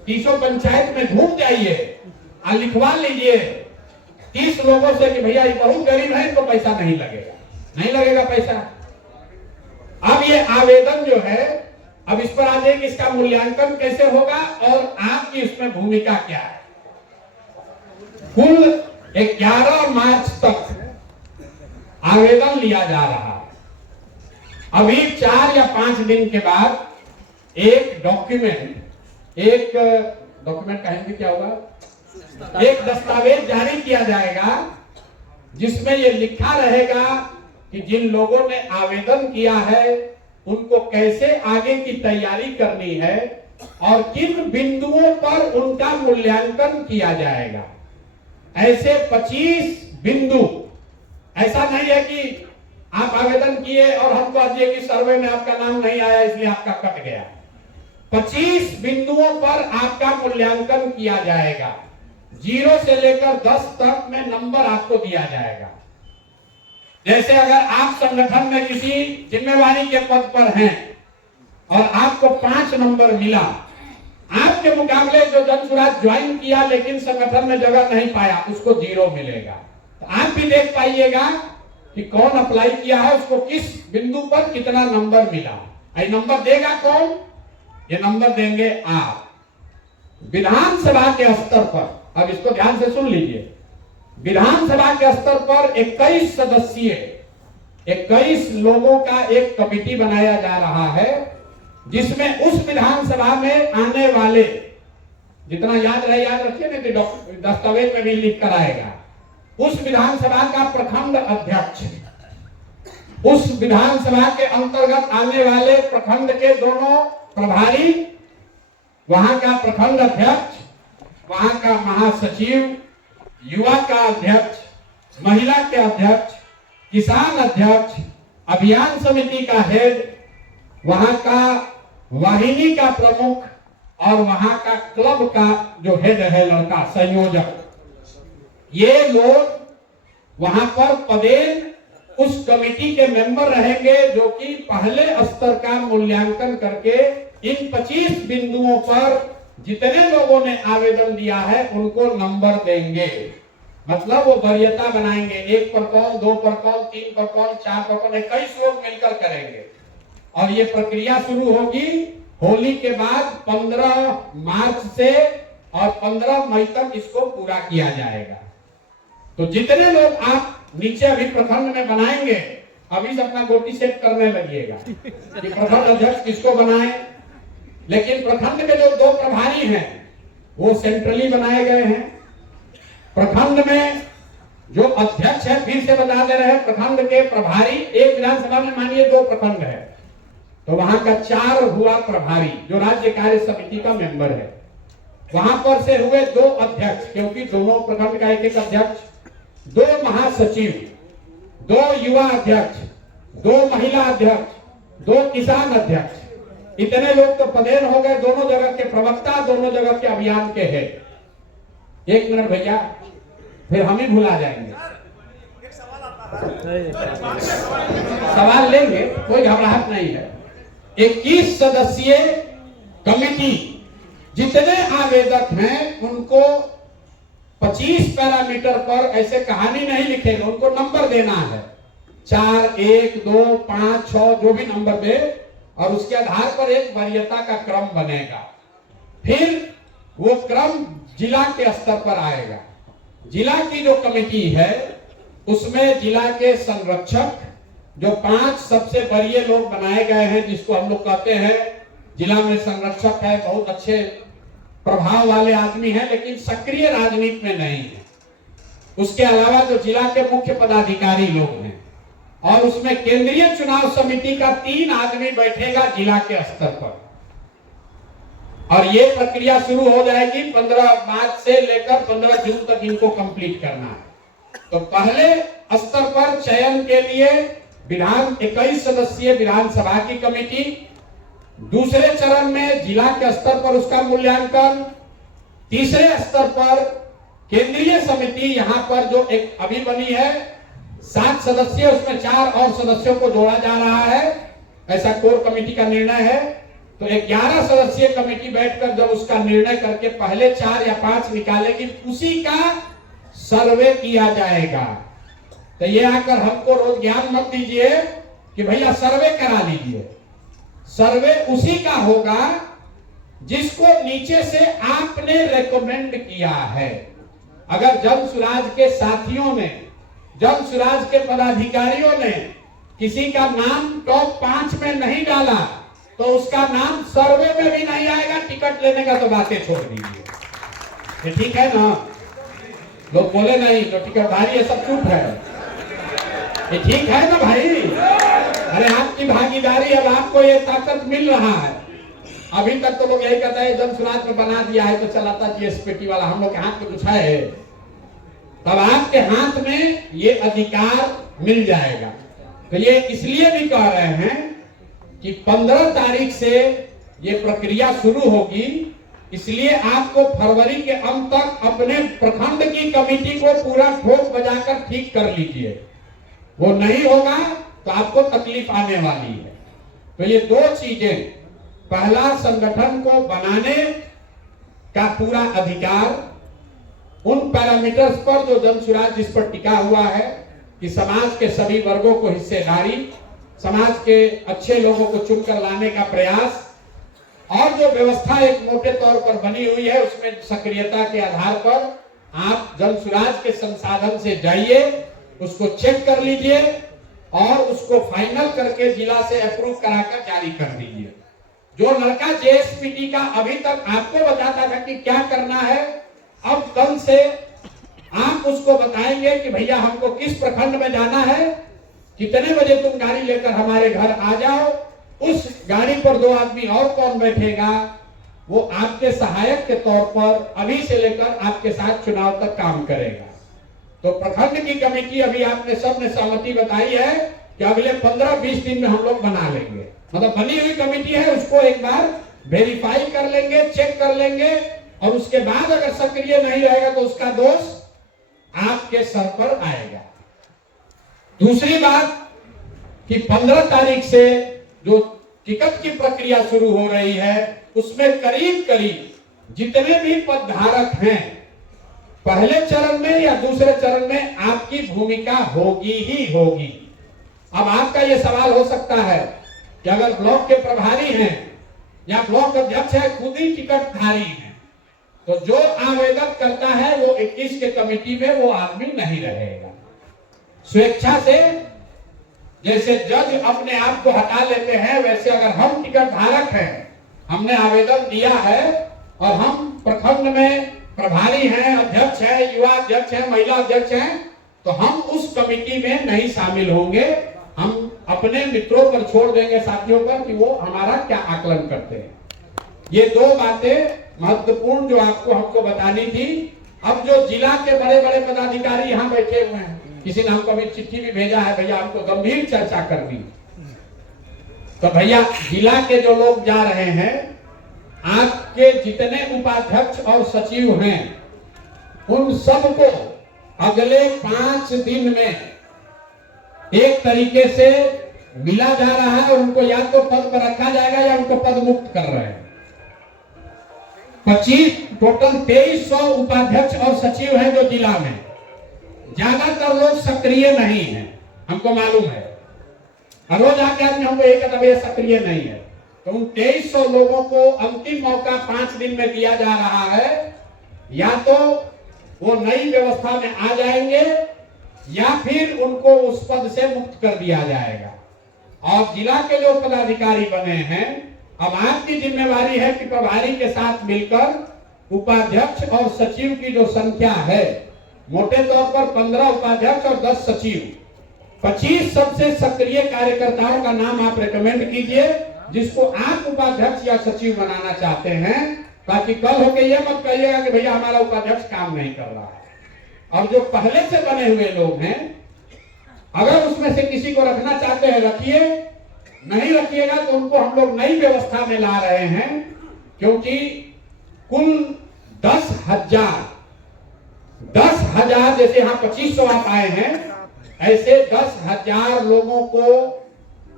30 पंचायत में घूम जाइए और लिखवा लीजिए 30 लोगों से कि भैया ये बहुत गरीब है, इनको पैसा नहीं लगेगा, नहीं लगेगा पैसा। अब ये आवेदन जो है, अब इस पर आ जाए कि इसका मूल्यांकन कैसे होगा और आपकी इसमें भूमिका क्या है। कुल 11 मार्च तक आवेदन लिया जा रहा है। अभी 4 या 5 दिन के बाद एक डॉक्यूमेंट कहेंगे क्या होगा, एक दस्तावेज जारी किया जाएगा जिसमें ये लिखा रहेगा कि जिन लोगों ने आवेदन किया है उनको कैसे आगे की तैयारी करनी है और किन बिंदुओं पर उनका मूल्यांकन किया जाएगा। ऐसे 25 बिंदु, ऐसा नहीं है कि आप आवेदन किए और हमको आज ये कि सर्वे में आपका नाम नहीं आया इसलिए आपका कट गया। 25 बिंदुओं पर आपका मूल्यांकन किया जाएगा। 0 से लेकर 10 तक में नंबर आपको दिया जाएगा। जैसे अगर आप संगठन में किसी जिम्मेवारी के पद पर हैं और आपको 5 नंबर मिला, आपके मुकाबले जो जनसुराज ज्वाइन किया लेकिन संगठन में जगह नहीं पाया उसको 0 मिलेगा। तो आप भी देख पाइएगा कि कौन अप्लाई किया है, उसको किस बिंदु पर कितना नंबर मिला। ये नंबर देगा कौन? ये नंबर देंगे आप। विधानसभा के स्तर पर, अब इसको ध्यान से सुन लीजिए, विधानसभा के स्तर पर 21 सदस्यीय 21 लोगों का एक कमेटी बनाया जा रहा है जिसमें उस विधानसभा में आने वाले, जितना याद रखिए नहीं तो दस्तावेज में भी लिख कर आएगा, उस विधानसभा का प्रखंड अध्यक्ष, उस विधानसभा के अंतर्गत आने वाले प्रखंड के दोनों प्रभारी, वहां का प्रखंड अध्यक्ष, वहां का महासचिव, युवा का अध्यक्ष, महिला के अध्यक्ष, किसान अध्यक्ष, अभियान समिति का हेड, वहां का वाहिनी का प्रमुख और वहां का क्लब का जो हेड है लड़का संयोजक, ये लोग वहां पर पदेन उस कमेटी के मेंबर रहेंगे जो कि पहले स्तर का मूल्यांकन करके इन 25 बिंदुओं पर जितने लोगों ने आवेदन दिया है उनको नंबर देंगे। मतलब वो वरीयता बनाएंगे, 1 पर कौन, 2 पर कौन, 3 पर कौन, 4 पर कौन, 21 लोग मिलकर करेंगे। और ये प्रक्रिया शुरू होगी होली के बाद 15 मार्च से और 15 मई तक इसको पूरा किया जाएगा। तो जितने लोग आप नीचे अभी प्रखंड में बनाएंगे, अभी से अपना गोटी सेट करने लगिएगा कि प्रखंड अध्यक्ष किसको बनाए। लेकिन प्रखंड के जो 2 प्रभारी हैं वो सेंट्रली बनाए गए हैं। प्रखंड में जो अध्यक्ष है, फिर से बता दे रहे हैं, प्रखंड के प्रभारी, एक विधानसभा में मानिए 2 प्रखंड है तो वहां का 4 हुआ प्रभारी जो राज्य कार्य समिति का मेंबर है। वहां पर से हुए 2 अध्यक्ष, क्योंकि दोनों प्रखंड का एक अध्यक्ष, 2 महासचिव, 2 युवा अध्यक्ष, 2 महिला अध्यक्ष, 2 किसान अध्यक्ष, इतने लोग तो पदेन हो गए। दोनों जगह के प्रवक्ता, दोनों जगह के अभियान के हेड। 1 मिनट भैया, फिर हम ही भुला जाएंगे। सवाल लेंगे, कोई घबराहट नहीं है। 21 सदस्यीय कमेटी, जितने आवेदक हैं उनको 25 पैरामीटर पर ऐसे कहानी नहीं लिखेगा, उनको नंबर देना है, 4, 1, 2, 5, 6 जो भी नंबर दे, और उसके आधार पर एक वरीयता का क्रम बनेगा। फिर वो क्रम जिला के स्तर पर आएगा। जिला की जो कमेटी है उसमें जिला के संरक्षक, जो 5 सबसे बड़े लोग बनाए गए हैं, जिसको हम लोग कहते हैं जिला में संरक्षक है, बहुत अच्छे प्रभाव वाले आदमी हैं लेकिन सक्रिय राजनीति में नहीं है। उसके अलावा जो जिला के मुख्य पदाधिकारी लोग हैं, और उसमें केंद्रीय चुनाव समिति का 3 आदमी बैठेगा जिला के स्तर पर। और ये प्रक्रिया शुरू हो जाएगी 15 मार्च से लेकर 15 जून तक इनको कंप्लीट करना है। तो पहले स्तर पर चयन के लिए 21 सदस्यीय विधानसभा की कमेटी, दूसरे चरण में जिला के स्तर पर उसका मूल्यांकन, तीसरे स्तर पर केंद्रीय समिति, यहां पर जो एक अभी बनी है 7 सदस्य, उसमें 4 और सदस्यों को जोड़ा जा रहा है, ऐसा कोर कमेटी का निर्णय है। तो 11 सदस्यीय कमेटी बैठकर जब उसका निर्णय करके पहले 4 या 5 निकालेगी, उसी का सर्वे किया जाएगा। तो ये आकर हमको रोज ज्ञान मत दीजिए कि भैया सर्वे करा लीजिए। सर्वे उसी का होगा जिसको नीचे से आपने रेकमेंड किया है। अगर जन सुराज के साथियों ने, जन सुराज के पदाधिकारियों ने किसी का नाम टॉप 5 में नहीं डाला तो उसका नाम सर्वे में भी नहीं आएगा। टिकट लेने का तो बातें छोड़ दीजिए, ये ठीक है ना? लोग बोले नहीं तो टिकटधारी ये सब चुप है, ये ठीक है ना भाई? अरे आपकी भागीदारी, अब आपको ये ताकत मिल रहा है। अभी तक तो लोग यही कहते हैं जन सुराज में बना दिया है तो चलाता जीएसपीटी वाला, हम लोग के हाथ में कुछ है? तब आपके हाथ में ये अधिकार मिल जाएगा। तो ये इसलिए भी कह रहे हैं कि 15 तारीख से ये प्रक्रिया शुरू होगी, इसलिए आपको फरवरी के अंत तक अपने प्रखंड की कमेटी को पूरा ठोक बजाकर ठीक कर लीजिए। वो नहीं होगा तो आपको तकलीफ आने वाली है। तो ये 2 चीजें, पहला संगठन को बनाने का पूरा अधिकार, उन पैरामीटर्स पर जो जन सुराज जिस पर टिका हुआ है कि समाज के सभी वर्गों को हिस्सेदारी, समाज के अच्छे लोगों को चुनकर लाने का प्रयास, और जो व्यवस्था एक मोटे तौर पर बनी हुई है उसमें सक्रियता के आधार पर आप जन सुराज के संसाधन से जाइए, उसको चेक कर लीजिए और उसको फाइनल करके जिला से अप्रूव कराकर जारी कर दीजिए। जो लड़का जेएसपीटी का अभी तक आपको बताता था कि क्या करना है, अब कल से आप उसको बताएंगे कि भैया हमको किस प्रखंड में जाना है, कितने बजे तुम गाड़ी लेकर हमारे घर आ जाओ, उस गाड़ी पर 2 आदमी और कौन बैठेगा, वो आपके सहायक के तौर पर अभी से लेकर आपके साथ चुनाव तक काम करेगा। तो प्रखंड की कमेटी अभी आपने सबने सहमति बताई है कि अगले 15-20 दिन में हम लोग बना लेंगे। मतलब बनी हुई कमेटी है उसको एक बार वेरीफाई कर लेंगे, चेक कर लेंगे, और उसके बाद अगर सक्रिय नहीं रहेगा तो उसका दोष आपके सर पर आएगा। दूसरी बात कि 15 तारीख से जो टिकट की प्रक्रिया शुरू हो रही है उसमें करीब करीब जितने भी पदधारक हैं, पहले चरण में या दूसरे चरण में आपकी भूमिका होगी ही होगी। अब आपका यह सवाल हो सकता है कि अगर ब्लॉक के प्रभारी हैं या ब्लॉक अध्यक्ष है खुद ही टिकटधारी हैं, तो जो आवेदन करता है वो 21 के कमेटी में वो आदमी नहीं रहेगा। स्वेच्छा से जैसे जज अपने आप को हटा लेते हैं, वैसे अगर हम टिकट धारक हैं, हमने आवेदन दिया है और हम प्रखंड में प्रभारी हैं, अध्यक्ष हैं, युवा अध्यक्ष हैं, महिला अध्यक्ष हैं, तो हम उस कमेटी में नहीं शामिल होंगे। हम अपने मित्रों पर छोड़ देंगे, साथियों पर, कि वो हमारा क्या आकलन करते हैं। ये 2 बातें महत्वपूर्ण जो आपको हमको बतानी थी। अब जो जिला के बड़े बड़े पदाधिकारी यहाँ बैठे हुए हैं, किसी ने हमको अभी चिट्ठी भी भेजा है, भैया हमको गंभीर चर्चा करनी। तो भैया जिला के जो लोग जा रहे हैं, आपके जितने उपाध्यक्ष और सचिव हैं, उन सबको अगले 5 दिन में एक तरीके से मिला जा रहा है और उनको या तो पद पर रखा जाएगा या उनको पद मुक्त कर रहे हैं। 25 टोटल 2300 उपाध्यक्ष और सचिव हैं जो जिला में। ज्यादातर लोग सक्रिय नहीं हैं, हमको मालूम है। रोज आके आदमी हमको एक कदम सक्रिय नहीं है, तो उन 2300 लोगों को अंतिम मौका 5 दिन में दिया जा रहा है। या तो वो नई व्यवस्था में आ जाएंगे या फिर उनको उस पद से मुक्त कर दिया जाएगा। और जिला के जो पदाधिकारी बने हैं, अब आपकी जिम्मेवारी है कि प्रभारी के साथ मिलकर उपाध्यक्ष और सचिव की जो संख्या है, मोटे तौर पर 15 उपाध्यक्ष और 10 सचिव, 25 सबसे सक्रिय कार्यकर्ताओं का नाम आप रेकमेंड कीजिए, जिसको आप उपाध्यक्ष या सचिव बनाना चाहते हैं, ताकि कल होके ये मत कहिएगा कि भैया हमारा उपाध्यक्ष काम नहीं कर रहा है। और जो पहले से बने हुए लोग हैं, अगर उसमें से किसी को रखना चाहते हैं रखिए, नहीं रखिएगा तो उनको हम लोग नई व्यवस्था में ला रहे हैं। क्योंकि कुल 10,000 जैसे यहाँ 2500 आप आए हैं, ऐसे 10,000 लोगों को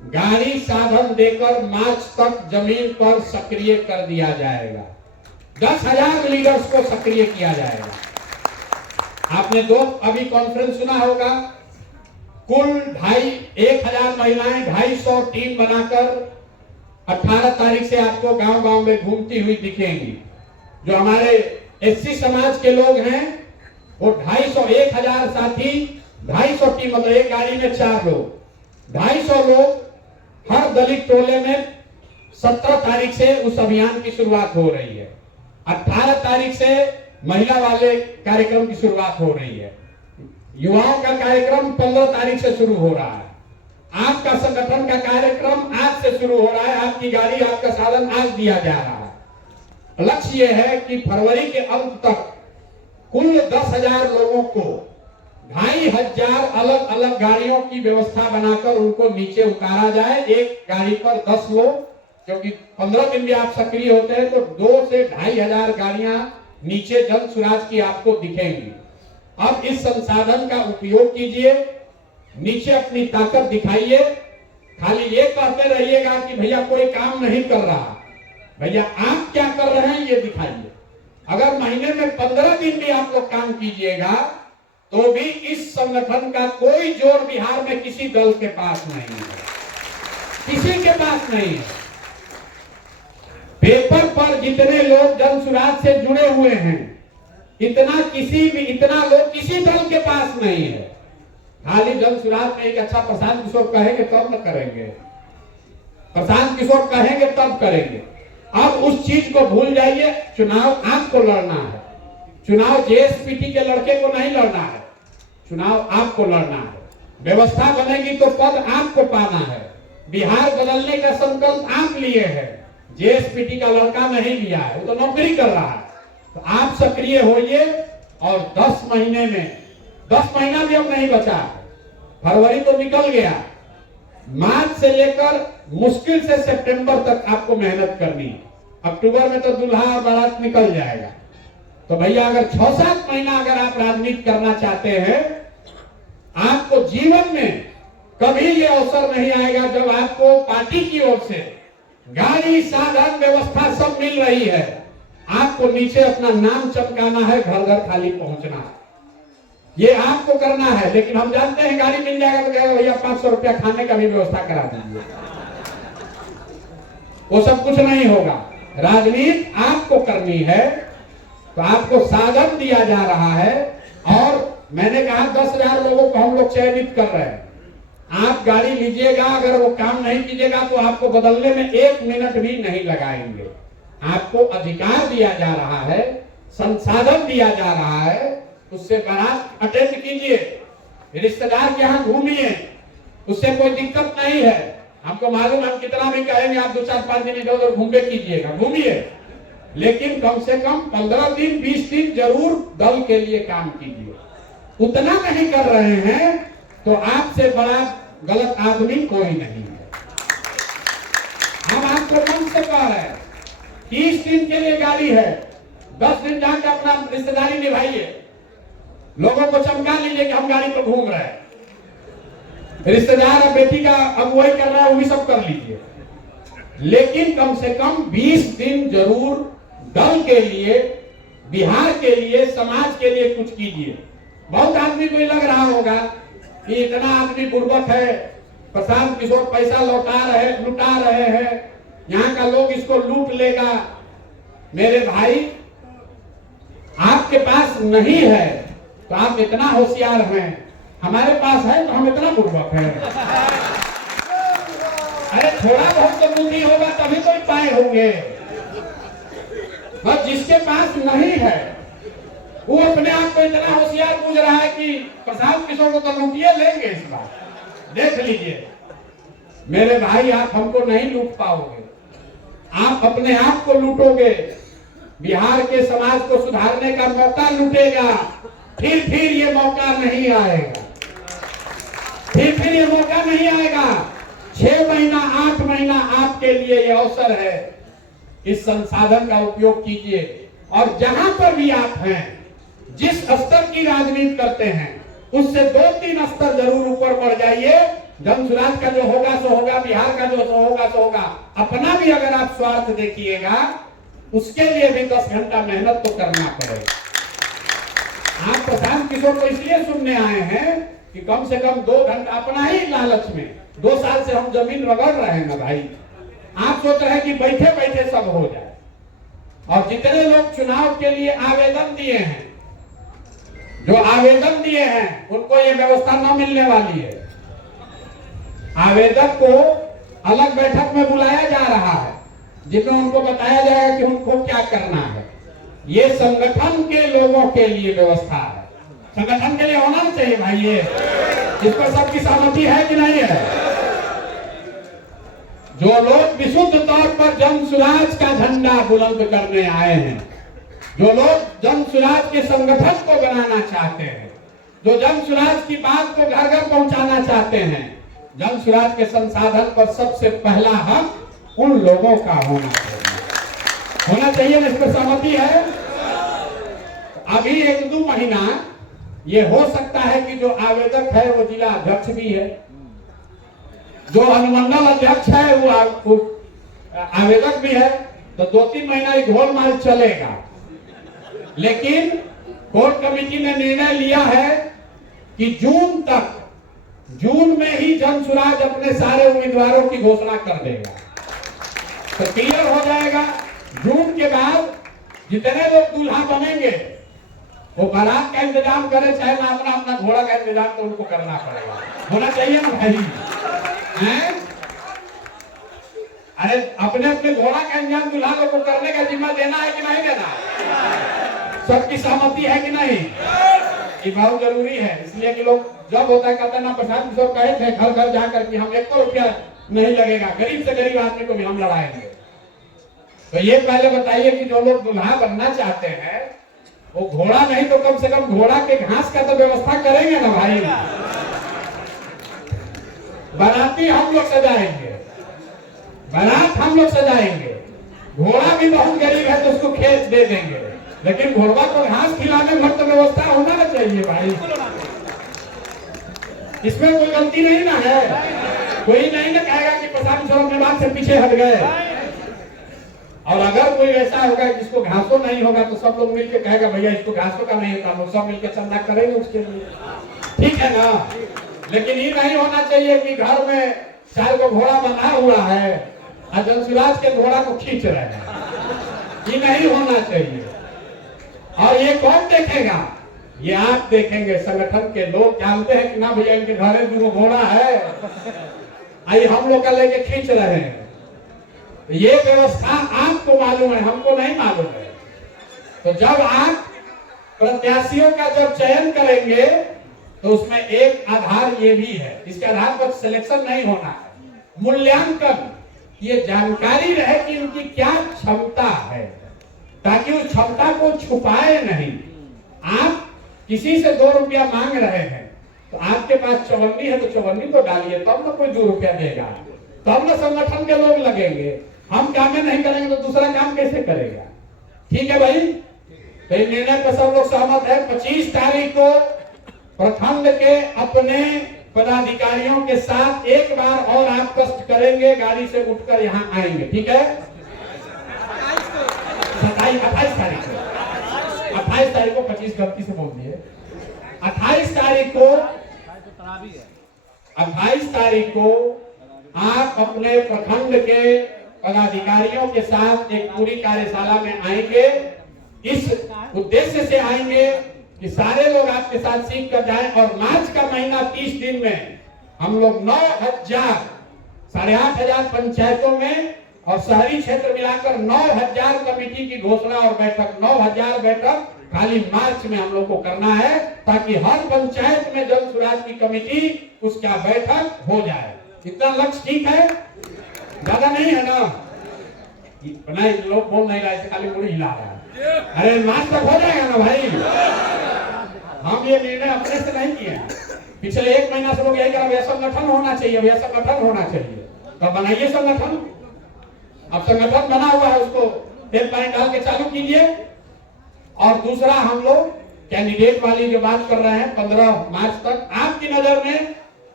गाड़ी साधन देकर मार्च तक जमीन पर सक्रिय कर दिया जाएगा। 10,000 लीडर्स को सक्रिय किया जाएगा। आपने दो अभी कॉन्फ्रेंस सुना होगा, कुल 1,000 महिलाएं 250 टीम बनाकर 18 तारीख से आपको गांव-गांव में घूमती हुई दिखेंगी। जो हमारे एससी समाज के लोग हैं वो 1,000 साथी 250 टीम, मतलब एक गाड़ी में 4 लोग, 250 लोग हर दलित टोले में 17 तारीख से उस अभियान की शुरुआत हो रही है। 18 तारीख से महिला वाले कार्यक्रम की शुरुआत हो रही है। युवाओं का कार्यक्रम 15 तारीख से शुरू हो रहा है। आपका संगठन का कार्यक्रम आज से शुरू हो रहा है। आपकी गाड़ी, आपका साधन आज दिया जा रहा है। लक्ष्य यह है कि फरवरी के अंत तक कुल 10,000 लोगों को 2,500 अलग अलग गाड़ियों की व्यवस्था बनाकर उनको नीचे उतारा जाए। एक गाड़ी पर 10 लोग, क्योंकि 15 दिन भी आप सक्रिय होते हैं तो 2 से 2,500 गाड़ियां नीचे जन सुराज की आपको दिखेंगी। अब इस संसाधन का उपयोग कीजिए, नीचे अपनी ताकत दिखाइए। खाली ये कहते रहिएगा कि भैया कोई काम नहीं कर रहा, भैया आप क्या कर रहे हैं ये दिखाइए। अगर महीने में 15 दिन भी आप लोग काम कीजिएगा तो भी इस संगठन का कोई जोर बिहार में किसी दल के पास नहीं है, किसी के पास नहीं है। पेपर पर जितने लोग जन सुराज से जुड़े हुए हैं इतना लोग किसी दल के पास नहीं है। खाली जन सुराज में एक अच्छा प्रशांत किशोर कहेंगे तब न करेंगे, प्रशांत किशोर कहेंगे तब करेंगे। अब उस चीज को भूल जाइए। चुनाव आपको लड़ना है, चुनाव जेएसपीटी के लड़के को नहीं लड़ना है, चुनाव आपको लड़ना है। व्यवस्था बनेगी तो पद आपको पाना है। बिहार बदलने का संकल्प आप लिए है, जेएसपीटी का लड़का नहीं लिया है, वो तो नौकरी कर रहा है। तो आप सक्रिय होइए और 10 महीने में, 10 महीना भी अब नहीं बचा, फरवरी तो निकल गया, मार्च से लेकर मुश्किल से सितंबर तक आपको मेहनत करनी है। अक्टूबर में तो दूल्हा और बारात निकल जाएगा। तो भैया अगर 6-7 महीना अगर आप राजनीति करना चाहते हैं, आपको जीवन में कभी ये अवसर नहीं आएगा जब आपको पार्टी की ओर से गाड़ी, साधन, व्यवस्था सब मिल रही है। आपको नीचे अपना नाम चमकाना है, घर घर खाली पहुंचना है, ये आपको करना है। लेकिन हम जानते हैं गाड़ी मिल जाएगा तो कहेगा भैया 500 रुपया खाने का भी व्यवस्था करा दीजिए। वो सब कुछ नहीं होगा। राजनीति आपको करनी है तो आपको साधन दिया जा रहा है। और मैंने कहा 10,000 लोगों को हम लोग चयनित कर रहे हैं। आप गाड़ी लीजिएगा, अगर वो काम नहीं कीजिएगा तो आपको बदलने में 1 मिनट भी नहीं लगाएंगे। आपको अधिकार दिया जा रहा है, संसाधन दिया जा रहा है, उससे बारात अटेंड कीजिए, रिश्तेदार के यहाँ घूमिए, उससे कोई दिक्कत नहीं है। हमको मालूम, हम कितना भी कहेंगे आप 2-4-5 दिन इधर उधर घूमे कीजिएगा, घूमिए, लेकिन कम से कम 15 दिन 20 दिन जरूर दल के लिए काम कीजिए। उतना नहीं कर रहे हैं तो आपसे बड़ा गलत आदमी कोई नहीं है। हम आपको मन से कह रहे हैं, 30 दिन के लिए गाड़ी है, 10 दिन जाकर अपना रिश्तेदारी निभाइए, लोगों को चमका लीजिए कि हम गाड़ी पर घूम रहे हैं। रिश्तेदार और बेटी का अगुवाई कर रहा है, वो भी सब कर लीजिए, लेकिन कम से कम 20 दिन जरूर दल के लिए, बिहार के लिए, समाज के लिए कुछ कीजिए। बहुत आदमी को लग रहा होगा कि इतना आदमी बुर्बक है, प्रशांत किशोर पैसा लुटा रहे हैं, यहाँ का लोग इसको लूट लेगा। मेरे भाई, आपके पास नहीं है तो आप इतना होशियार हैं, हमारे पास है तो हम इतना बुर्बक हैं। अरे थोड़ा बहुत तो बुद्धि होगा तभी तो पाए होंगे। और जिसके पास नहीं है वो अपने आप को इतना होशियार पूछ रहा है कि प्रशांत किशोर को तो लूटिए लेंगे इस बार। देख लीजिए मेरे भाई, आप हमको नहीं लूट पाओगे, आप अपने आप को लूटोगे। बिहार के समाज को सुधारने का मौका लूटेगा, फिर ये मौका नहीं आएगा, फिर ये मौका नहीं आएगा। 6 महीना 8 महीना आपके लिए ये अवसर है। इस संसाधन का उपयोग कीजिए और जहां पर भी आप हैं, जिस स्तर की राजनीति करते हैं उससे 2-3 स्तर जरूर ऊपर बढ़ जाइए जन सुराज का जो होगा सो होगा, बिहार का जो होगा सो होगा। अपना भी अगर आप स्वार्थ देखिएगा, उसके लिए भी 10 घंटा मेहनत तो करना पड़ेगा। आप प्रशांत किशोर को इसलिए सुनने आए हैं कि कम से कम 2 घंटा, अपना ही लालच में 2 साल से हम जमीन रगड़ रहे हैं ना भाई। आप सोच रहे हैं कि बैठे बैठे सब हो जाए, और जितने लोग चुनाव के लिए आवेदन दिए हैं, जो आवेदन दिए हैं, उनको ये व्यवस्था न मिलने वाली है। आवेदक को अलग बैठक में बुलाया जा रहा है, जिसमें उनको बताया जाएगा कि उनको क्या करना है। ये संगठन के लोगों के लिए व्यवस्था है, संगठन के लिए होना चाहिए भाई। ये इस पर सबकी सहमति है कि नहीं है? जो लोग विशुद्ध तौर पर जन सुराज का झंडा बुलंद करने आए हैं, जो लोग जन सुराज के संगठन को बनाना चाहते हैं, जो जन सुराज की बात को घर घर पहुंचाना चाहते हैं, जन सुराज के संसाधन पर सबसे पहला हक उन लोगों का होना चाहिए ना। इस पर सहमति है? अभी 1-2 महीना ये हो सकता है कि जो आवेदक है वो जिला अध्यक्ष भी है, जो अनुमंडल अध्यक्ष है वो आवेदक भी है, तो 2-3 महीना ये घोलमाल चलेगा। लेकिन कोर कमेटी ने निर्णय लिया है कि जून में ही जन सुराज अपने सारे उम्मीदवारों की घोषणा कर देगा, तो क्लियर हो जाएगा। जून के बाद जितने लोग दूल्हा बनेंगे वो बारात का इंतजाम करे, चाहे ना अपना घोड़ा का इंतजाम तो उनको करना पड़ेगा, होना चाहिए ना भाई हैं? अरे अपने घोड़ा का इंतजाम दूल्हा लोग को करने का जिम्मा देना है कि नहीं देना? सबकी सहमति है कि नहीं? ये बहुत जरूरी है, इसलिए कि लोग जब होता है कहते हैं ना, प्रशांत किशोर कहे थे घर घर जाकर कि हम 1 रुपया नहीं लगेगा, गरीब से गरीब आदमी को भी हम लड़ाएंगे। तो ये पहले बताइए कि जो लोग दुल्हा बनना चाहते हैं वो घोड़ा नहीं तो कम से कम घोड़ा के घास का तो व्यवस्था करेंगे ना भाई। बाराती हम लोग सजाएंगे, बारात हम लोग सजाएंगे, घोड़ा भी बहुत गरीब है तो उसको खेत दे देंगे, लेकिन घोड़ा को घास खिलाने भर तो व्यवस्था होना ना चाहिए भाई। इसमें कोई गलती नहीं ना है, कोई नहीं ना कहेगा कि प्रशांत किशोर अपने बात से पीछे हट गए। और अगर कोई ऐसा होगा जिसको घासों नहीं होगा तो सब लोग मिलकर कहेगा भैया इसको घासों का नहीं होता, हम सब मिलकर चंदा करेंगे उसके लिए, ठीक है ना। लेकिन ये नहीं होना चाहिए कि घर में 4 को घोड़ा बना हुआ है और जन सुराज के घोड़ा को खींच रहे हैं, ये नहीं होना चाहिए। और ये कौन देखेगा? ये आप देखेंगे, संगठन के लोग जानते हैं कि ना भैया इनके घर में 2 घोड़ा है, आइए हम लोग का लेके खींच रहे हैं। ये व्यवस्था आपको मालूम है, हमको नहीं मालूम है। तो जब आप प्रत्याशियों का जब चयन करेंगे तो उसमें एक आधार ये भी है, इसके आधार पर सिलेक्शन नहीं होना है, मूल्यांकन, ये जानकारी रहे कि उनकी क्या क्षमता है, ताकि उस क्षमता को छुपाए नहीं। आप किसी से 2 रुपया मांग रहे हैं तो आपके पास चवन्नी है तो चवन्नी तो डालिए, तब ना कोई 2 रुपया देगा, तब ना संगठन के लोग लगेंगे। हम काम में नहीं करेंगे तो दूसरा काम कैसे करेगा? ठीक है भाई, तो निर्णय पर सब लोग सहमत है। 25 तारीख को प्रखंड के अपने पदाधिकारियों के साथ एक बार और आप कष्ट करेंगे, गाड़ी से उठकर यहाँ आएंगे, ठीक है? 28 तारीख को 25 गलती से बोल दिए। 28 तारीख को आप अपने प्रखंड के पदाधिकारियों के साथ एक पूरी कार्यशाला में आएंगे। इस उद्देश्य से आएंगे कि सारे लोग आपके साथ सीख कर जाएं और मार्च का महीना 30 दिन में हम लोग 9,000 8,500 पंचायतों में और शहरी क्षेत्र मिलाकर 9,000 कमेटी की घोषणा और बैठक, 9,000 बैठक खाली मार्च में हम लोग को करना है, ताकि हर पंचायत में जन सुराज की कमेटी उसका बैठक हो जाए। इतना लक्ष्य ठीक है? ज्यादा नहीं है ना? नहीं, लोग बोल नहीं रहे, खाली मुड़ी हिला रहा है। अरे मार्च तक हो जाएगा ना भाई। हम ये निर्णय अपने से नहीं किए, पिछले 1 महीना से लोग यही कह रहे हैं संगठन होना चाहिए, भैया संगठन होना चाहिए। तो बनाइए संगठन, अब संगठन बना हुआ है उसको तेल पानी डाल के चालू कीजिए। और दूसरा, हम लोग कैंडिडेट वाली जो बात कर रहे हैं 15 मार्च तक, आपकी नजर में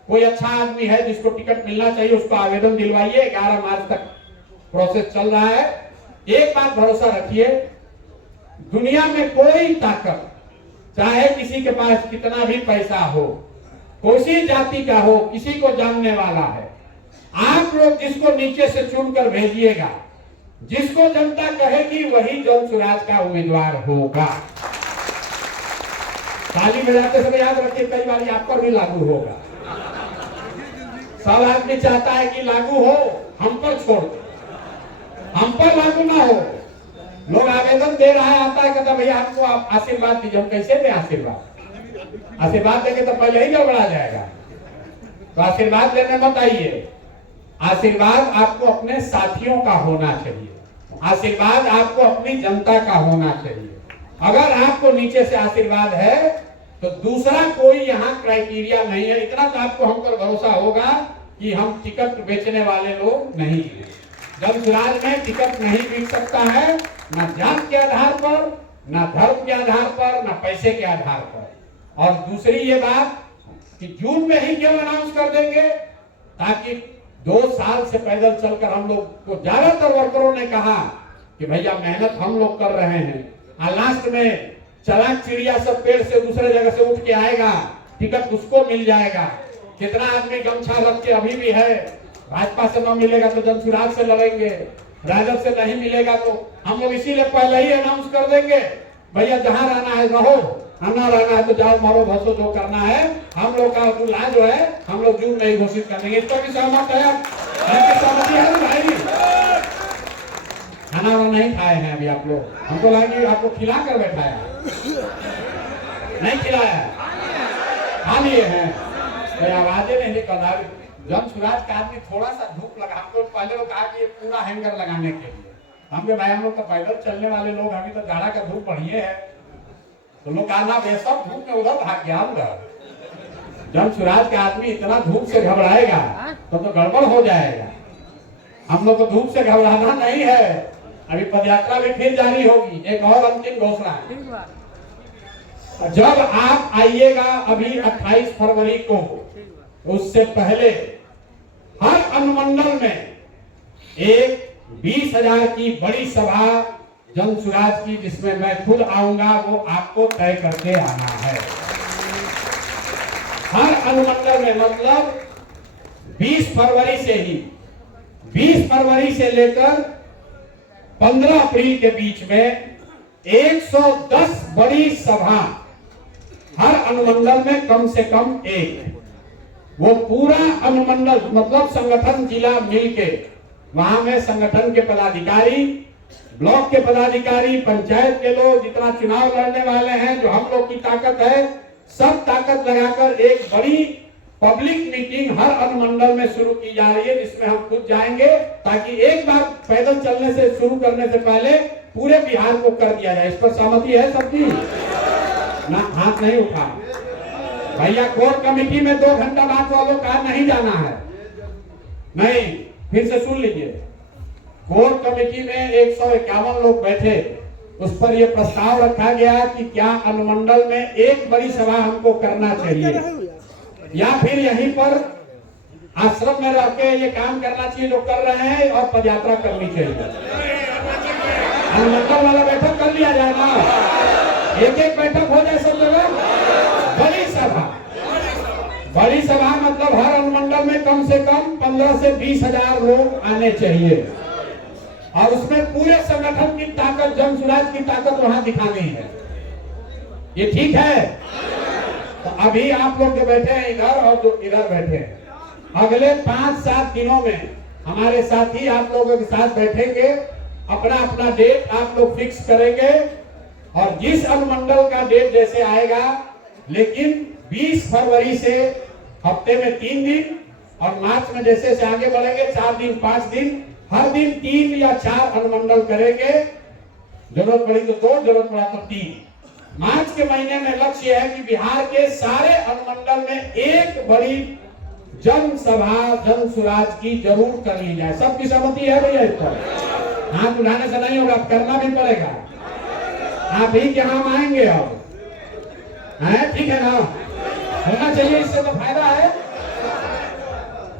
कोई अच्छा आदमी है जिसको टिकट मिलना चाहिए, उसको आवेदन दिलवाइए। 11 मार्च तक प्रोसेस चल रहा है। एक बात भरोसा रखिए, दुनिया में कोई ताकत, चाहे किसी के पास कितना भी पैसा हो, कोई जाति का हो, किसी को जानने वाला है, आप लोग जिसको नीचे से चुनकर भेजिएगा, जिसको जनता कहेगी वही जन सुराज का उम्मीदवार होगा। ताली बजाते समय याद रखिए, कई बार आप पर भी लागू होगा। सब आदमी चाहता है कि लागू हो, हम पर छोड़ दो, हम पर लागू ना हो। लोग आवेदन दे रहा है, आता है, कहता भैया आपको आप आशीर्वाद दीजिए। हम कैसे दें आशीर्वाद? आशीर्वाद देंगे तो पहले ही गड़बड़ा जाएगा। तो आशीर्वाद लेने मत आइए। आशीर्वाद आपको अपने साथियों का होना चाहिए, आशीर्वाद आपको अपनी जनता का होना चाहिए। अगर आपको नीचे से आशीर्वाद है तो दूसरा कोई यहाँ क्राइटेरिया नहीं है। इतना तो आपको हम पर भरोसा होगा कि हम टिकट बेचने वाले लोग नहीं हैं। जन सुराज में टिकट नहीं बिक सकता है, न जात के आधार पर, न धर्म के आधार पर, न पैसे के आधार पर। और दूसरी ये बात कि जून में ही क्यों अनाउंस कर देंगे, ताकि 2 साल से पैदल चलकर हम लोग को ज्यादातर वर्करों ने कहा कि भैया मेहनत हम लोग कर रहे हैं, और लास्ट में चलाक चिड़िया सब पेड़ से दूसरे जगह से उठ के आएगा, टिकट उसको मिल जाएगा। कितना आदमी गमछा रख के अभी भी है, भाजपा से न मिलेगा तो जन सुराज से लड़ेंगे, राजद से नहीं मिलेगा तो हम लोग इसीलिए पहले ही अनाउंस कर देंगे, भैया जहां रहना है रहो, ना रहना है तो जाओ मरो भसो, जो करना है। हम लोग का दूल्हा जो है हम लोग जून में ही घोषित कर देंगे। इस पर भी सहमत है? सहमति है भाई? खाना नहीं खाए हैं अभी आप लोग? हमको लगा कि आपको खिला कर बैठाया, नहीं खिलाया, खा लिए हैं। तो आवाजें नहीं निकल रहा। जन सुराज का आदमी थोड़ा सा धूप लगा, हमको पहले वो कहा कि पूरा हैंगर लगाने के लिए, हमके भाई हम लोग तो पैदल चलने वाले लोग, अभी तो जाड़ा का धूप बढ़िए है, तो लोग कहा ना वे सब धूप में उधर भाग गया। जन सुराज का आदमी इतना धूप से घबराएगा तो गड़बड़ हो जाएगा। हम लोग को धूप से घबराना नहीं है। अभी पदयात्रा भी फिर जारी होगी। एक और अंतिम घोषणा, जब आप आइएगा अभी 28 फरवरी को, उससे पहले हर अनुमंडल में एक 20,000 की बड़ी सभा जन सुराज की, जिसमें मैं खुद आऊंगा, वो आपको तय करके आना है। हर अनुमंडल में, मतलब 20 फरवरी से ही, 20 फरवरी से लेकर 15 अप्रैल के बीच में 110 बड़ी सभा हर अनुमंडल में कम से कम एक। वो पूरा अनुमंडल मतलब संगठन जिला मिलके, वहां में संगठन के पदाधिकारी, ब्लॉक के पदाधिकारी, पंचायत के लोग, जितना चुनाव लड़ने वाले हैं, जो हम लोग की ताकत है, सब ताकत लगाकर एक बड़ी पब्लिक मीटिंग हर अनुमंडल में शुरू की जा रही है, जिसमें हम खुद जाएंगे, ताकि एक बार पैदल चलने से शुरू करने से पहले पूरे बिहार को कर दिया जाए। इस पर सहमति है सबकी? ना हाथ नहीं उठा भैया। कोर कमेटी में 2 घंटा बाद वालों का नहीं जाना है, नहीं, फिर से सुन लीजिए। कोर कमेटी में 151 लोग बैठे, उस पर यह प्रस्ताव रखा गया कि क्या अनुमंडल में एक बड़ी सभा हमको करना चाहिए, या फिर यहीं पर आश्रम में रह के ये काम करना चाहिए जो कर रहे हैं, और पदयात्रा करनी चाहिए। अनुमंडल वाला बैठक कर लिया जाए ना, एक बैठक हो जाए सब जगह। बड़ी सभा, बड़ी सभा मतलब हर अनुमंडल में कम से कम 15 से 20,000 लोग आने चाहिए, और उसमें पूरे संगठन की ताकत, जन सुराज की ताकत वहां दिखानी है। ये ठीक है? तो अभी आप लोग जो बैठे हैं इधर और जो इधर बैठे हैं, अगले 5-7 दिनों में हमारे साथी आप लोगों के साथ बैठेंगे, अपना अपना डेट आप लोग फिक्स करेंगे, और जिस अनुमंडल का डेट जैसे आएगा, लेकिन 20 फरवरी से हफ्ते में 3 दिन, और मार्च में जैसे से आगे बढ़ेंगे 4 दिन 5 दिन, हर दिन 3 या 4 अनुमंडल करेंगे। जरूरत पड़ी तो 2, जरूरत पड़ा तो 3। मार्च के महीने में लक्ष्य है कि बिहार के सारे अनुमंडल में एक बड़ी जन सभा जन सुराज की जरूर कर ली जाए। सबकी सहमति है भैया? इस पर हाथ उठाने से नहीं होगा, करना भी पड़ेगा। आप ही के हम आएंगे, अब है ठीक है ना? होना चाहिए, इससे तो फायदा है।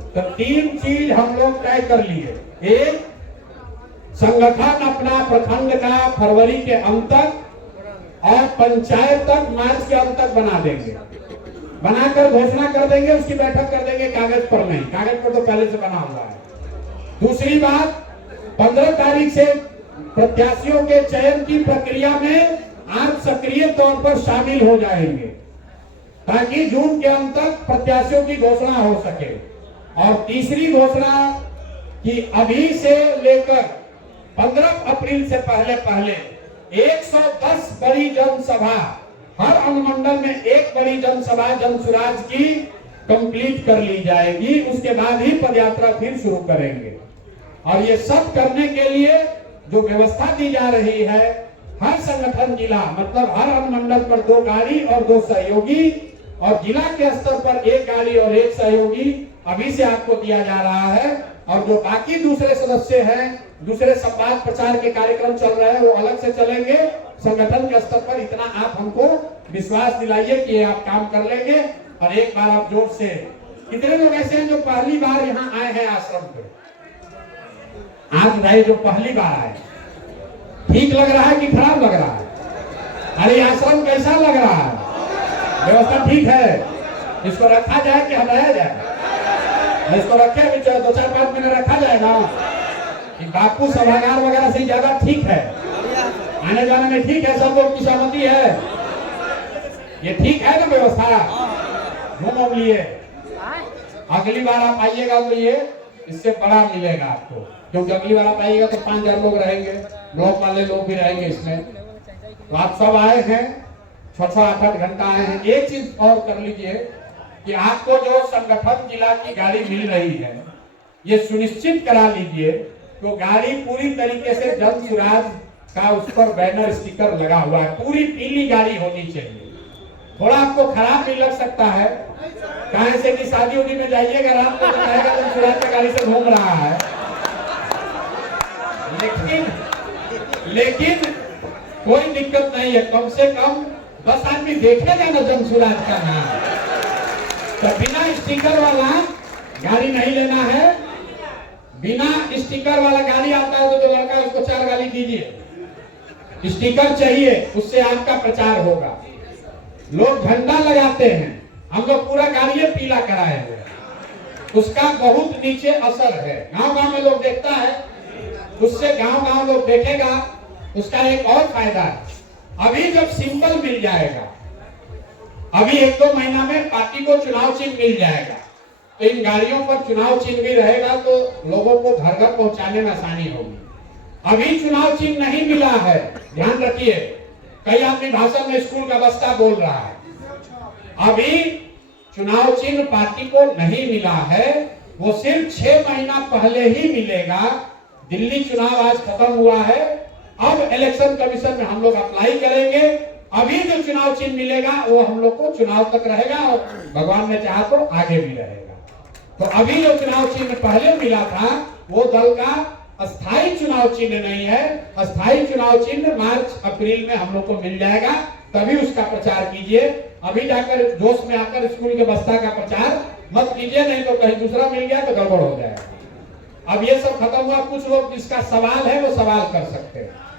तो 3 चीज हम लोग तय कर लिए। एक, संगठन अपना प्रखंड का फरवरी के अंत तक और पंचायत तक मार्च के अंत तक बना देंगे, बनाकर घोषणा कर देंगे, उसकी बैठक कर देंगे, कागज पर नहीं, कागज पर तो पहले से बना हुआ है। दूसरी बात, 15 तारीख से प्रत्याशियों के चयन की प्रक्रिया में आप सक्रिय तौर पर शामिल हो जाएंगे ताकि जून के अंत तक प्रत्याशियों की घोषणा हो सके। और तीसरी घोषणा कि अभी से लेकर 15 अप्रैल से पहले 110 बड़ी जनसभा, हर अनुमंडल में एक बड़ी जनसभा जनसुराज की कंप्लीट कर ली जाएगी। उसके बाद ही पदयात्रा फिर शुरू करेंगे। और ये सब करने के लिए जो व्यवस्था दी जा रही है, हर संगठन जिला मतलब हर अनुमंडल पर 2 गाड़ी और 2 सहयोगी, और जिला के स्तर पर 1 गाड़ी और 1 सहयोगी अभी से आपको दिया जा रहा है। और जो बाकी दूसरे सदस्य हैं, दूसरे संवाद प्रचार के कार्यक्रम चल रहे हैं, वो अलग से चलेंगे। संगठन के स्तर पर इतना आप हमको विश्वास दिलाइए कि ये आप काम कर लेंगे। और एक बार आप जोर से, कितने लोग ऐसे हैं जो पहली बार यहाँ आए हैं आश्रम पे? आज भाई जो पहली बार आए, ठीक लग रहा है कि खराब लग रहा है? अरे आश्रम कैसा लग रहा है? व्यवस्था ठीक है? इसको रखा जाए कि हटाया जाए? इसको रखे भी 2-4-5 महीने रखा जाए ना। बापू सभागार वगैरह से ज्यादा ठीक है, आने जाने में ठीक है, सब लोग की सहमति है, ये ठीक है ना व्यवस्था? घूम लिए, अगली बार आप आइएगा तो ये इससे बड़ा मिलेगा आपको, क्योंकि अगली बार आप आइएगा तो 5000 लोग रहेंगे, ब्लॉक वाले लोग भी रहेंगे इसमें। तो आप सब आए हैं, 6-8 घंटा आए हैं। एक चीज और कर लीजिए कि आपको जो संगठन जिला की गाड़ी मिल रही है, ये सुनिश्चित करा लीजिए तो गाड़ी पूरी तरीके से जनसुराज का उस पर बैनर स्टिकर लगा हुआ है, पूरी पीली गाड़ी होनी चाहिए। थोड़ा आपको खराब भी लग सकता है, कहां से कि शादी उदी में जाइएगा रात को तो कहेगा जनसुराज की गाड़ी से घूम रहा है, लेकिन कोई दिक्कत नहीं है। कम से कम 10 आदमी देखेगा ना जनसुराज का नाम। तो बिना स्टिकर वाला गाड़ी नहीं लेना है। बिना स्टिकर वाला गाड़ी आता है तो जो लड़का है उसको 4 गाली दीजिए। स्टिकर चाहिए, उससे आपका प्रचार होगा। लोग झंडा लगाते हैं, हम लोग पूरा गाड़ी पीला कराए हुए, उसका बहुत नीचे असर है। गांव-गांव में लोग देखता है, उससे गांव-गांव लोग देखेगा, उसका एक और फायदा है। अभी जब सिंबल मिल जाएगा, अभी 1-2 महीना में पार्टी को चुनाव चिन्ह मिल जाएगा, तो इन गाड़ियों पर चुनाव चिन्ह भी रहेगा तो लोगों को घर घर पहुंचाने में आसानी होगी। अभी चुनाव चिन्ह नहीं मिला है, ध्यान रखिए। कई आदमी भाषण में स्कूल का बस्ता बोल रहा है। अभी चुनाव चिन्ह पार्टी को नहीं मिला है, वो सिर्फ 6 महीना पहले ही मिलेगा। दिल्ली चुनाव आज खत्म हुआ है, अब इलेक्शन कमीशन में हम लोग अप्लाई करेंगे। अभी जो चुनाव चिन्ह मिलेगा वो हम लोग को चुनाव तक रहेगा और भगवान ने चाहा तो आगे भी रहेगा। तो अभी जो चुनाव चिन्ह पहले मिला था वो दल का अस्थायी चुनाव चिन्ह नहीं है। अस्थायी चुनाव चिन्ह मार्च अप्रैल में हम लोग को मिल जाएगा, तभी उसका प्रचार कीजिए। अभी जाकर जोश में आकर स्कूल के बस्ता का प्रचार मत कीजिए, नहीं तो कहीं दूसरा मिल गया तो गड़बड़ हो जाएगा। अब ये सब खत्म हुआ। कुछ लोग जिसका सवाल है वो सवाल कर सकते हैं।